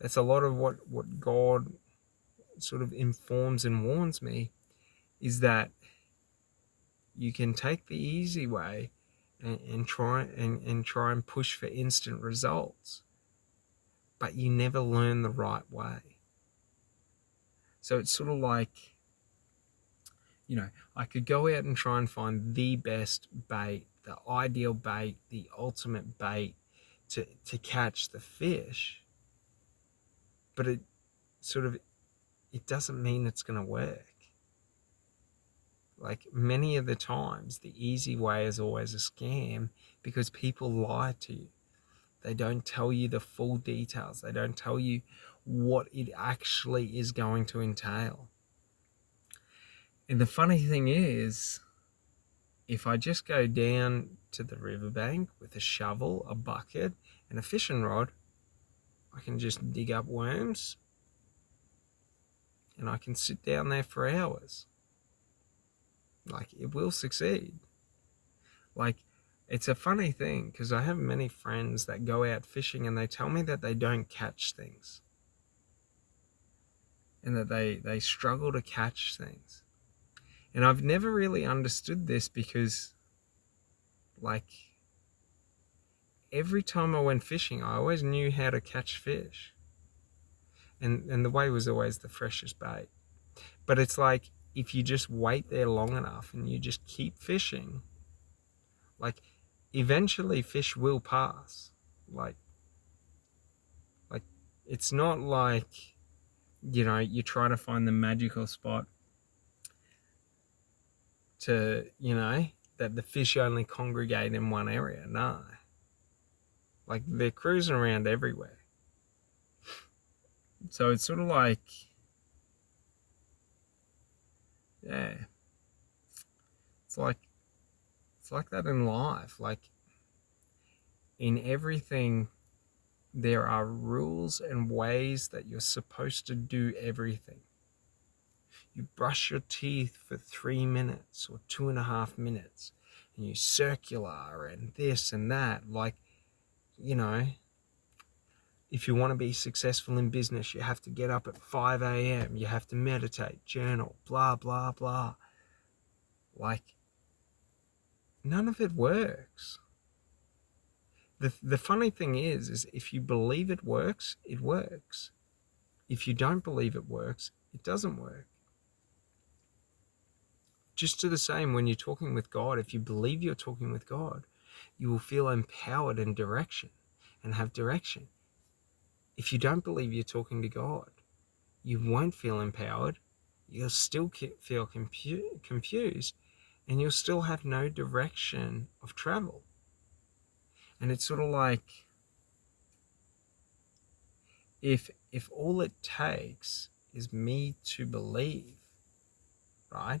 that's a lot of what God sort of informs and warns me, is that you can take the easy way and try and push for instant results, but you never learn the right way. So it's sort of like, I could go out and try and find the best bait, the ideal bait, the ultimate bait to catch the fish, but it doesn't mean it's going to work. Many of the times, the easy way is always a scam, because people lie to you. They don't tell you the full details. They don't tell you what it actually is going to entail. And the funny thing is, if I just go down to the riverbank with a shovel, a bucket, and a fishing rod, I can just dig up worms, and I can sit down there for hours. It will succeed. It's a funny thing, because I have many friends that go out fishing and they tell me that they don't catch things, and that they struggle to catch things. And I've never really understood this, because every time I went fishing, I always knew how to catch fish. And the way was always the freshest bait. But it's if you just wait there long enough and you just keep fishing, eventually fish will pass. It's not like you try to find the magical spot to, that the fish only congregate in one area. No. Like, they're cruising around everywhere. So it's sort of like, yeah, it's like that in life. Like, in everything, there are rules and ways that you're supposed to do everything. You brush your teeth for 3 minutes or 2.5 minutes, and you circular and this and that. Like, if you want to be successful in business, you have to get up at 5 a.m. You have to meditate, journal, blah, blah, blah. Like, none of it works. The funny thing is if you believe it works, it works. If you don't believe it works, it doesn't work. Just to the same when you're talking with God, if you believe you're talking with God, you will feel empowered and have direction. If you don't believe you're talking to God, you won't feel empowered. You'll still feel confused, and you'll still have no direction of travel. And it's sort of like, if all it takes is me to believe, right,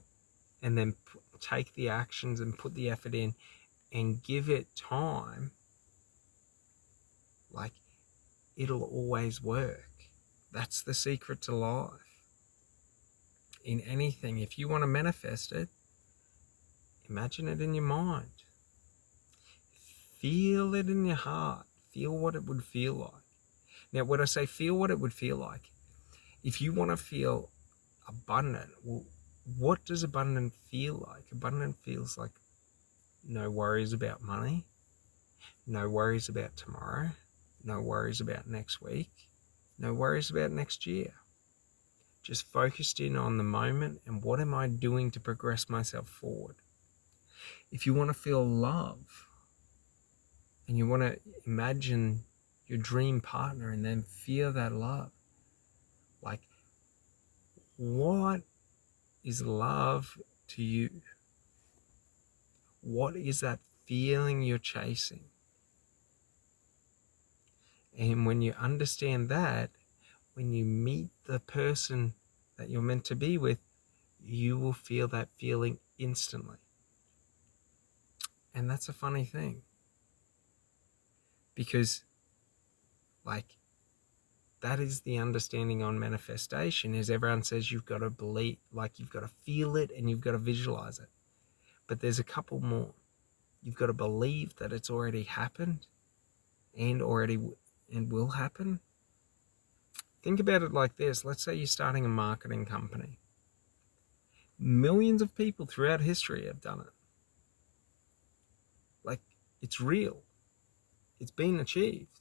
and then take the actions and put the effort in and give it time, like, it'll always work. That's the secret to life. In anything, if you want to manifest it, imagine it in your mind. Feel it in your heart. Feel what it would feel like. Now, when I say feel what it would feel like, if you want to feel abundant, well, what does abundant feel like? Abundant feels like no worries about money, no worries about tomorrow, no worries about next week, no worries about next year. Just focused in on the moment and what am I doing to progress myself forward. If you want to feel love and you want to imagine your dream partner and then feel that love, like, what is love to you? What is that feeling you're chasing? And when you understand that, when you meet the person that you're meant to be with, you will feel that feeling instantly. And that's a funny thing. Because, like, that is the understanding on manifestation, is everyone says you've got to believe, like, you've got to feel it and you've got to visualize it. But there's a couple more. You've got to believe that it's already happened and will happen. Think about it like this. Let's say you're starting a marketing company. Millions of people throughout history have done it. Like, it's real. It's been achieved.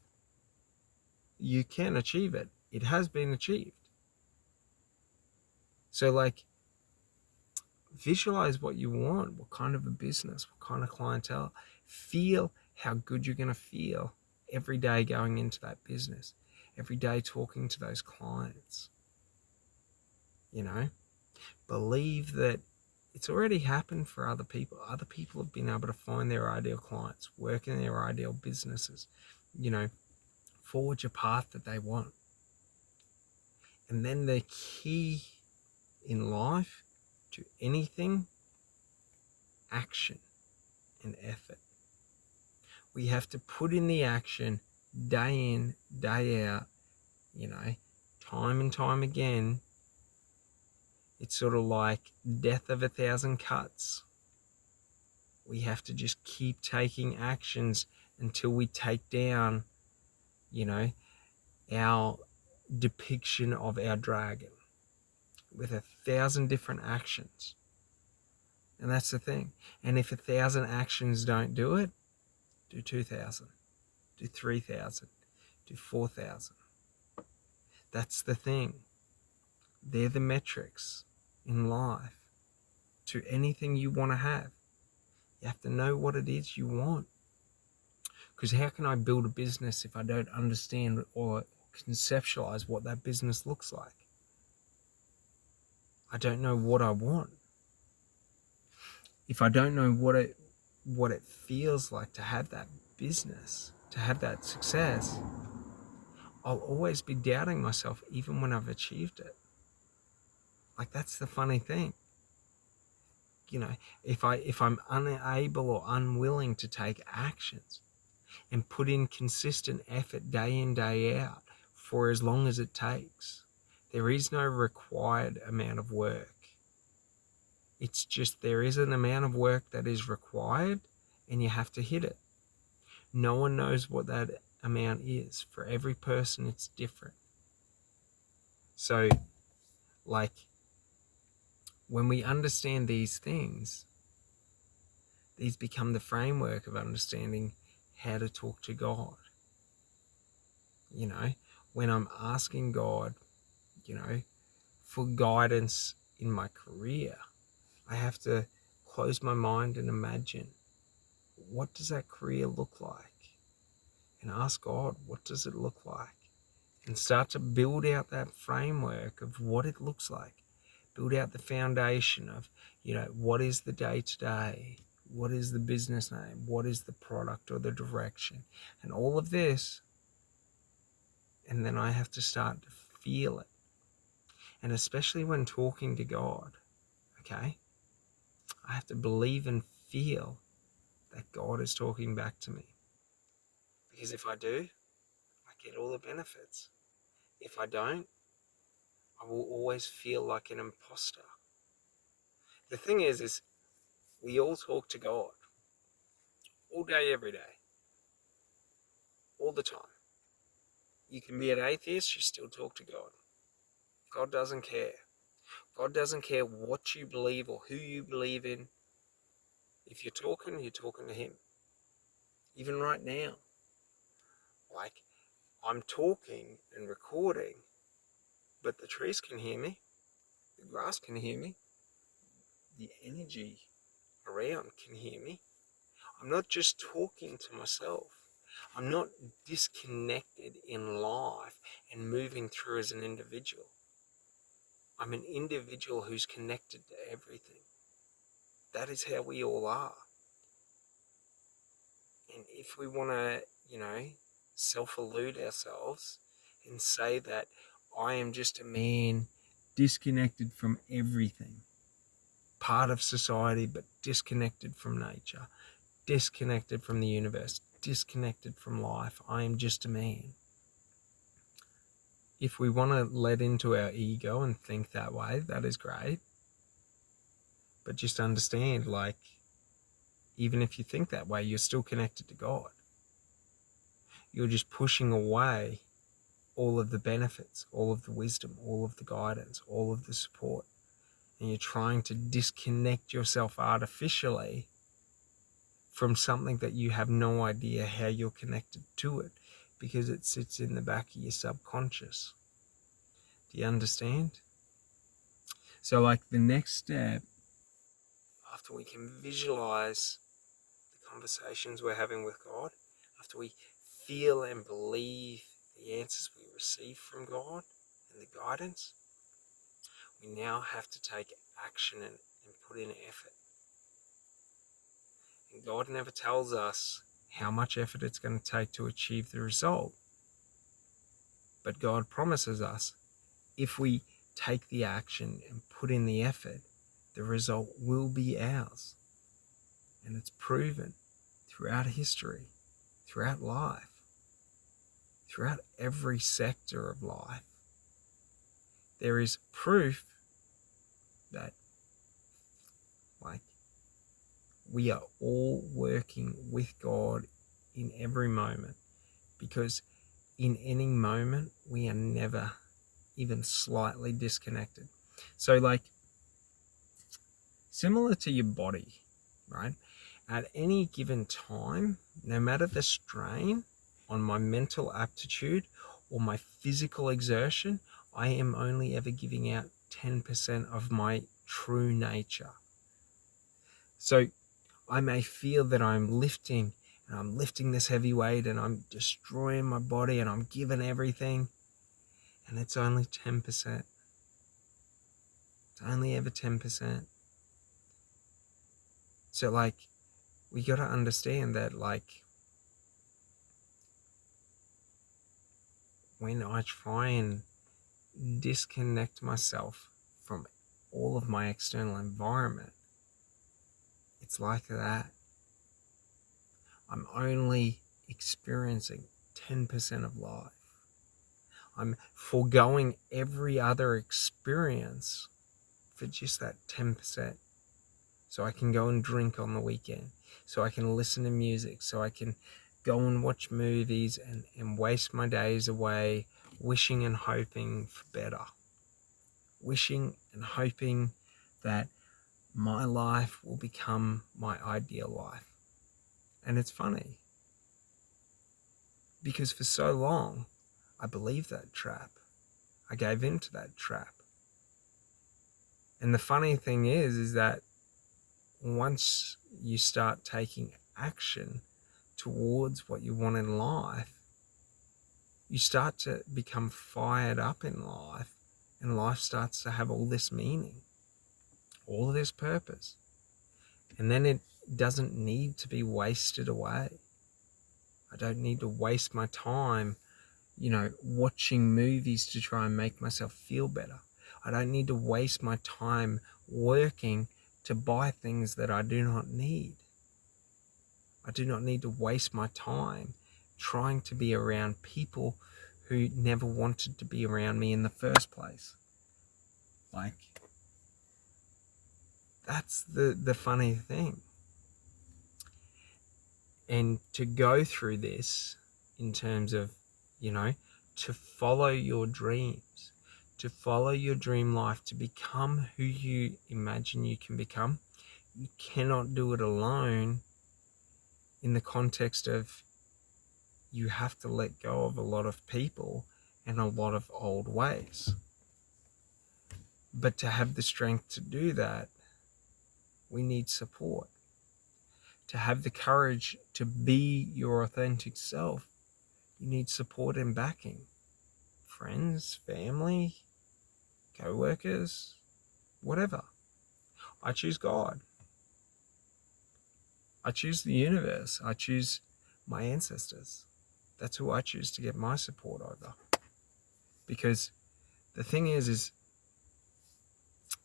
You can achieve it. It has been achieved. So, like, visualize what you want, what kind of a business, what kind of clientele. Feel how good you're going to feel every day going into that business, every day talking to those clients. Believe that it's already happened for other people. Other people have been able to find their ideal clients, work in their ideal businesses, forge a path that they want. And then the key in life to anything, action and effort. We have to put in the action day in, day out, time and time again. It's sort of like death of 1,000 cuts. We have to just keep taking actions until we take down, our depiction of our dragon with 1,000 different actions. And that's the thing. And if 1,000 actions don't do it, do 2,000, do 3,000, do 4,000. That's the thing. They're the metrics in life to anything you want to have. You have to know what it is you want. Because how can I build a business if I don't understand or conceptualize what that business looks like? I don't know what I want. If I don't know what it feels like to have that business, to have that success, I'll always be doubting myself even when I've achieved it. Like, that's the funny thing. You know, if I'm unable or unwilling to take actions and put in consistent effort day in, day out for as long as it takes, there is no required amount of work. It's just there is an amount of work that is required and you have to hit it. No one knows what that amount is. For every person, it's different. So, like, when we understand these things, these become the framework of understanding how to talk to God. You know, when I'm asking God, you know, for guidance in my career, I have to close my mind and imagine, what does that career look like? And ask God, what does it look like? And start to build out that framework of what it looks like. Build out the foundation of, you know, what is the day-to-day? What is the business name? What is the product or the direction? And all of this. And then I have to start to feel it. And especially when talking to God, okay, I have to believe and feel that God is talking back to me. Because if I do, I get all the benefits. If I don't, I will always feel like an imposter. The thing is we all talk to God all day, every day, all the time. You can be an atheist, you still talk to God. God doesn't care. God doesn't care what you believe or who you believe in. If you're talking to Him. Even right now, like, I'm talking and recording, but the trees can hear me, the grass can hear me, the energy around can hear me. I'm not just talking to myself. I'm not disconnected in life and moving through as an individual. I'm an individual who's connected to everything. That is how we all are. And if we want to, you know, self-elude ourselves and say that I am just a man disconnected from everything, part of society but disconnected from nature, disconnected from the universe, disconnected from life, I am just a man. If we want to let into our ego and think that way, that is great. But just understand, like, even if you think that way, you're still connected to God. You're just pushing away all of the benefits, all of the wisdom, all of the guidance, all of the support. And you're trying to disconnect yourself artificially from something that you have no idea how you're connected to it, because it sits in the back of your subconscious. Do you understand? So, like, the next step, after we can visualize the conversations we're having with God, after we feel and believe the answers we receive from God and the guidance, we now have to take action and put in effort. And God never tells us how much effort it's going to take to achieve the result. But God promises us, if we take the action and put in the effort, the result will be ours. And it's proven throughout history, throughout life, throughout every sector of life. There is proof that, like, we are all working with God in every moment, because in any moment we are never even slightly disconnected. So, like, similar to your body, right? At any given time, no matter the strain on my mental aptitude or my physical exertion, I am only ever giving out 10% of my true nature. So I may feel that I'm lifting and I'm lifting this heavy weight and I'm destroying my body and I'm giving everything, and it's only 10%. It's only ever 10%. So like, we got to understand that, like, when I try and disconnect myself from all of my external environment, it's like that. I'm only experiencing 10% of life. I'm foregoing every other experience for just that 10%. So I can go and drink on the weekend, so I can listen to music, so I can go and watch movies and waste my days away wishing and hoping for better. Wishing and hoping that my life will become my ideal life. And it's funny, because for so long, I believed that trap. I gave into that trap. And the funny thing is that once you start taking action towards what you want in life, you start to become fired up in life, and life starts to have all this meaning, all of this purpose. And then it doesn't need to be wasted away. I don't need to waste my time, watching movies to try and make myself feel better. I don't need to waste my time working to buy things that I do not need. I do not need to waste my time trying to be around people who never wanted to be around me in the first place. Like, that's the funny thing. And to go through this in terms of, to follow your dreams, to follow your dream life, to become who you imagine you can become, you cannot do it alone, in the context of you have to let go of a lot of people and a lot of old ways. But to have the strength to do that, we need support. To have the courage to be your authentic self, you need support and backing. Friends, family, co-workers, whatever. I choose God. I choose the universe. I choose my ancestors. That's who I choose to get my support over. Because the thing is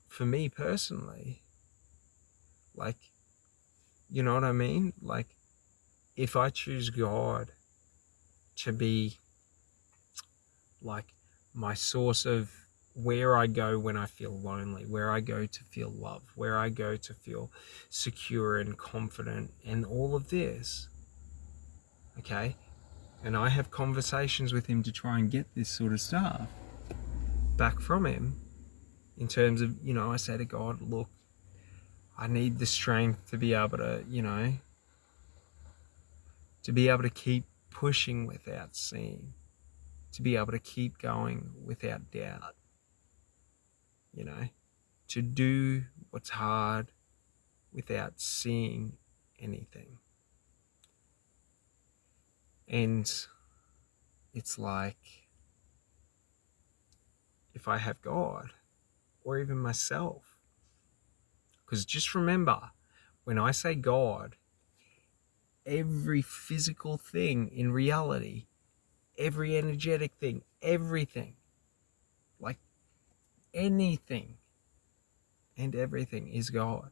for me personally, like, you know what I mean? Like, if I choose God to be like my source of where I go when I feel lonely, where I go to feel love, where I go to feel secure and confident, and all of this, okay? And I have conversations with him to try and get this sort of stuff back from him, in terms of, I say to God, look, I need the strength to be able to, to be able to keep pushing without seeing, to be able to keep going without doubt, to do what's hard without seeing anything. And it's like, if I have God, or even myself, because just remember, when I say God, every physical thing in reality, every energetic thing, everything, like anything and everything is God.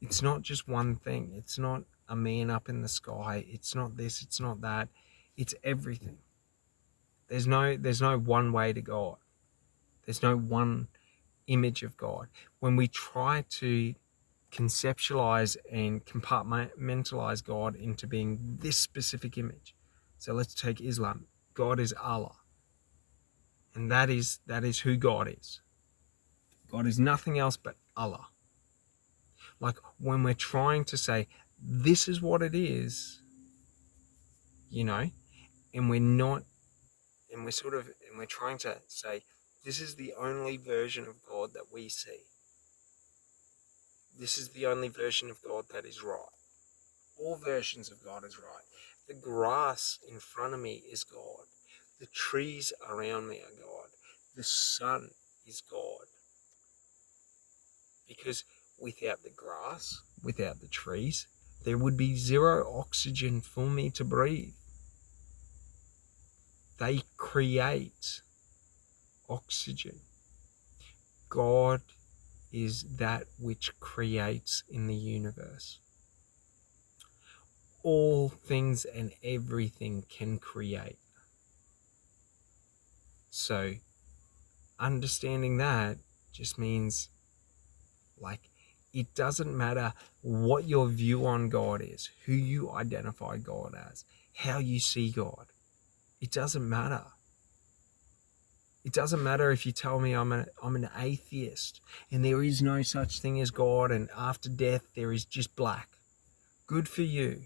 It's not just one thing. It's not a man up in the sky. It's not this, it's not that. It's everything. There's no one way to God. There's no one image of God. When we try to conceptualize and compartmentalize God into being this specific image. So let's take Islam. God is Allah. And that is who God is. God is nothing else but Allah. Like, when we're trying to say, this is what it is, and we're not, and we're trying to say, this is the only version of God that we see. This is the only version of God that is right. All versions of God is right. The grass in front of me is God. The trees around me are God. The sun is God. Because without the grass, without the trees, there would be zero oxygen for me to breathe. They create oxygen. God is that which creates in the universe. All things and everything can create. So understanding that just means, like, it doesn't matter what your view on God is, who you identify God as, how you see God. It doesn't matter. It doesn't matter if you tell me I'm an atheist and there is no such thing as God, and after death there is just black. Good for you.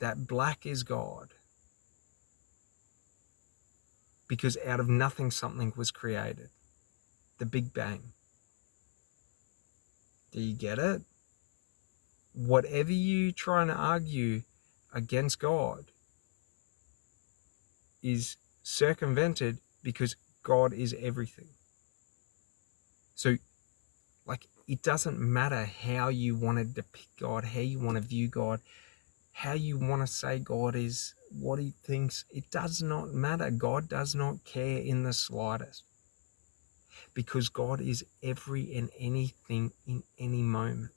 That black is God. Because out of nothing something was created. The Big Bang. Do you get it? Whatever you trying to argue against God is circumvented because God is everything. So, like, it doesn't matter how you want to depict God, how you want to view God, how you want to say God is, what he thinks. It does not matter. God does not care in the slightest. Because God is every and anything in any moment.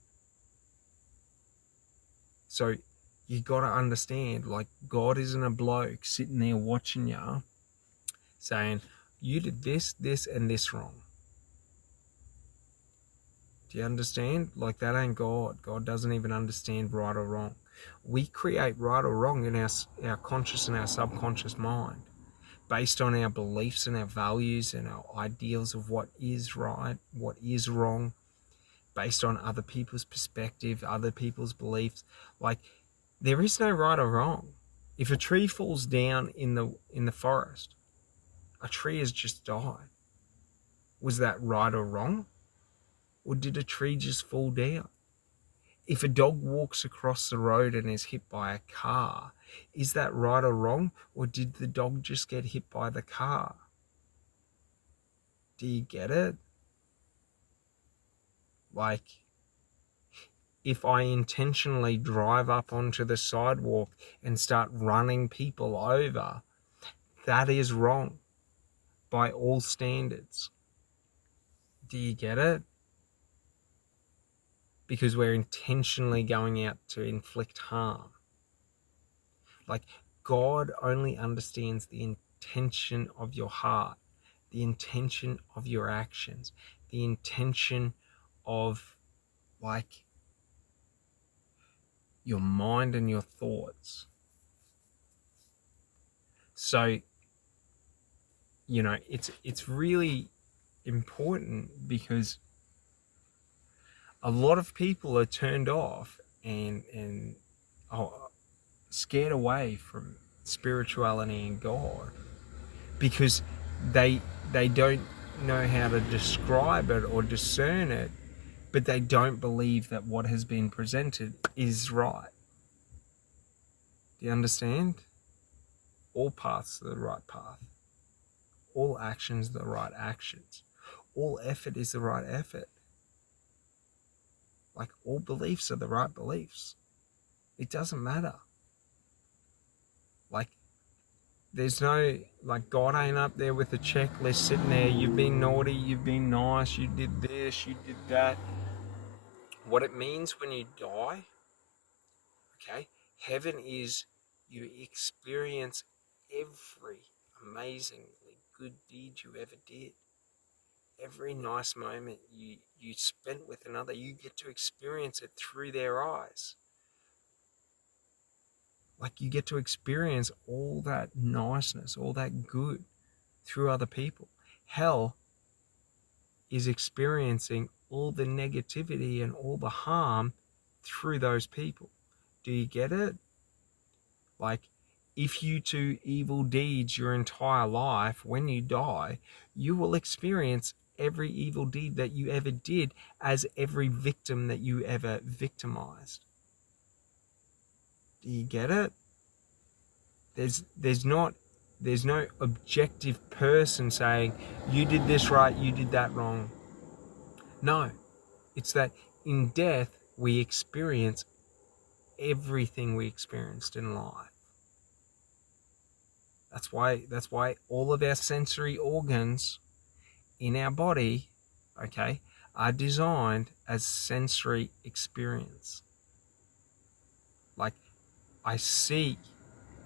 So you got to understand, like, God isn't a bloke sitting there watching you saying, you did this, this, and this wrong. Do you understand? Like, that ain't God. God doesn't even understand right or wrong. We create right or wrong in our conscious and our subconscious mind based on our beliefs and our values and our ideals of what is right, what is wrong, based on other people's perspective, other people's beliefs. Like, there is no right or wrong. If a tree falls down in the forest, a tree has just died. Was that right or wrong? Or did a tree just fall down? If a dog walks across the road and is hit by a car, is that right or wrong? Or did the dog just get hit by the car? Do you get it? Like, if I intentionally drive up onto the sidewalk and start running people over, that is wrong by all standards. Do you get it? Because we're intentionally going out to inflict harm. Like, God only understands the intention of your heart, the intention of your actions, the intention of, like, your mind and your thoughts. So, you know, it's really important because a lot of people are turned off and scared away from spirituality and God because they don't know how to describe it or discern it, but they don't believe that what has been presented is right. Do you understand? All paths are the right path. All actions are the right actions. All effort is the right effort. Like, all beliefs are the right beliefs. It doesn't matter. Like, there's no, like, God ain't up there with a checklist sitting there. You've been naughty, you've been nice, you did this, you did that. What it means when you die, okay, heaven is you experience every amazingly good deed you ever did. Every nice moment you spent with another, you get to experience it through their eyes. Like, you get to experience all that niceness, all that good through other people. Hell is experiencing all the negativity and all the harm through those people. Do you get it? Like, if you do evil deeds your entire life, when you die, you will experience every evil deed that you ever did as every victim that you ever victimized. Do you get it? There's no objective person saying, you did this right, you did that wrong. No, It's that in death we experience everything we experienced in life. That's why all of our sensory organs in our body, okay, are designed as sensory experience. Like, I see,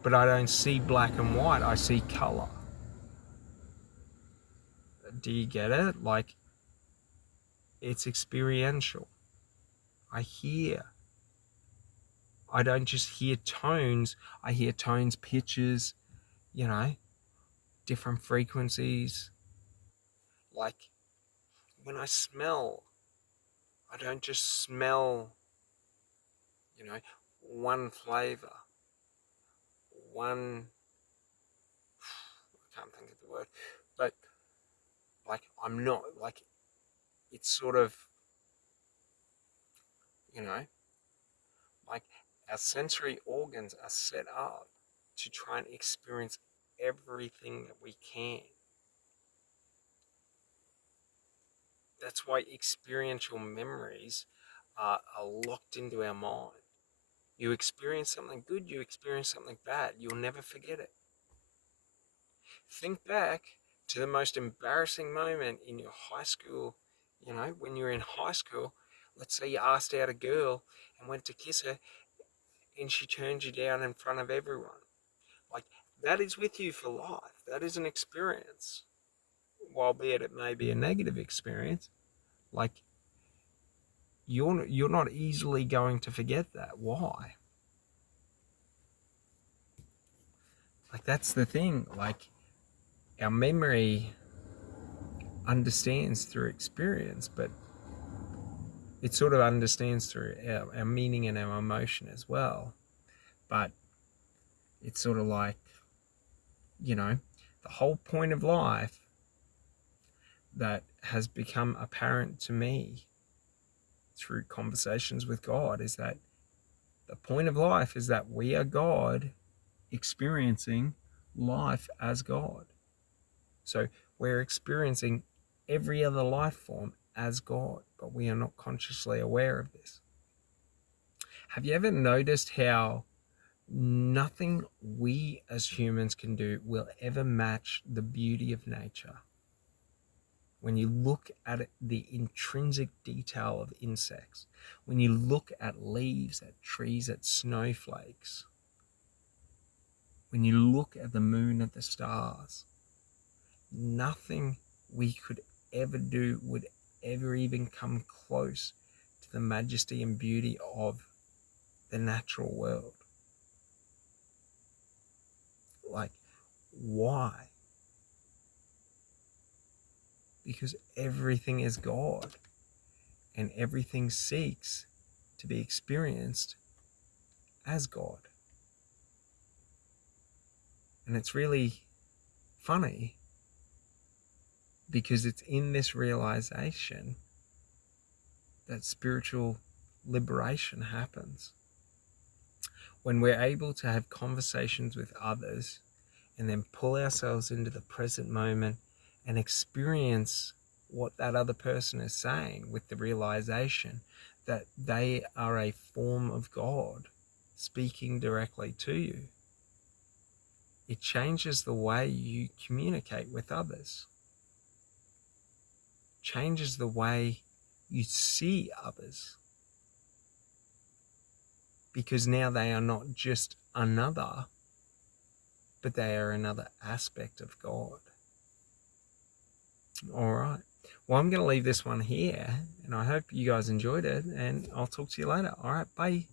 but I don't see black and white, I see color. Do you get it? Like, it's experiential. I hear. I don't just hear tones, I hear tones, pitches, different frequencies. Like, when I smell, I don't just smell, one flavor, one, I can't think of the word, but like, I'm not, like, it's sort of, like, our sensory organs are set up to try and experience everything that we can. That's why experiential memories are locked into our mind. You experience something good, you experience something bad, you'll never forget it. Think back to the most embarrassing moment in your high school, when you were in high school. Let's say you asked out a girl and went to kiss her and she turned you down in front of everyone. Like, that is with you for life. That is an experience. Albeit it may be a negative experience, like, you're not easily going to forget that. Why? Like, that's the thing. Like, our memory understands through experience, but it sort of understands through our meaning and our emotion as well. But it's sort of like, the whole point of life that has become apparent to me through conversations with God is that the point of life is that we are God experiencing life as God. So we're experiencing every other life form as God, but we are not consciously aware of this. Have you ever noticed how nothing we as humans can do will ever match the beauty of nature? When you look at the intrinsic detail of insects, when you look at leaves, at trees, at snowflakes, when you look at the moon, at the stars, nothing we could ever do would ever even come close to the majesty and beauty of the natural world. Like, why? Because everything is God, and everything seeks to be experienced as God. And it's really funny because it's in this realization that spiritual liberation happens. When we're able to have conversations with others and then pull ourselves into the present moment and experience what that other person is saying with the realization that they are a form of God speaking directly to you, it changes the way you communicate with others, changes the way you see others, because now they are not just another, but they are another aspect of God. All right. Well, I'm going to leave this one here, and I hope you guys enjoyed it, and I'll talk to you later. All right, bye.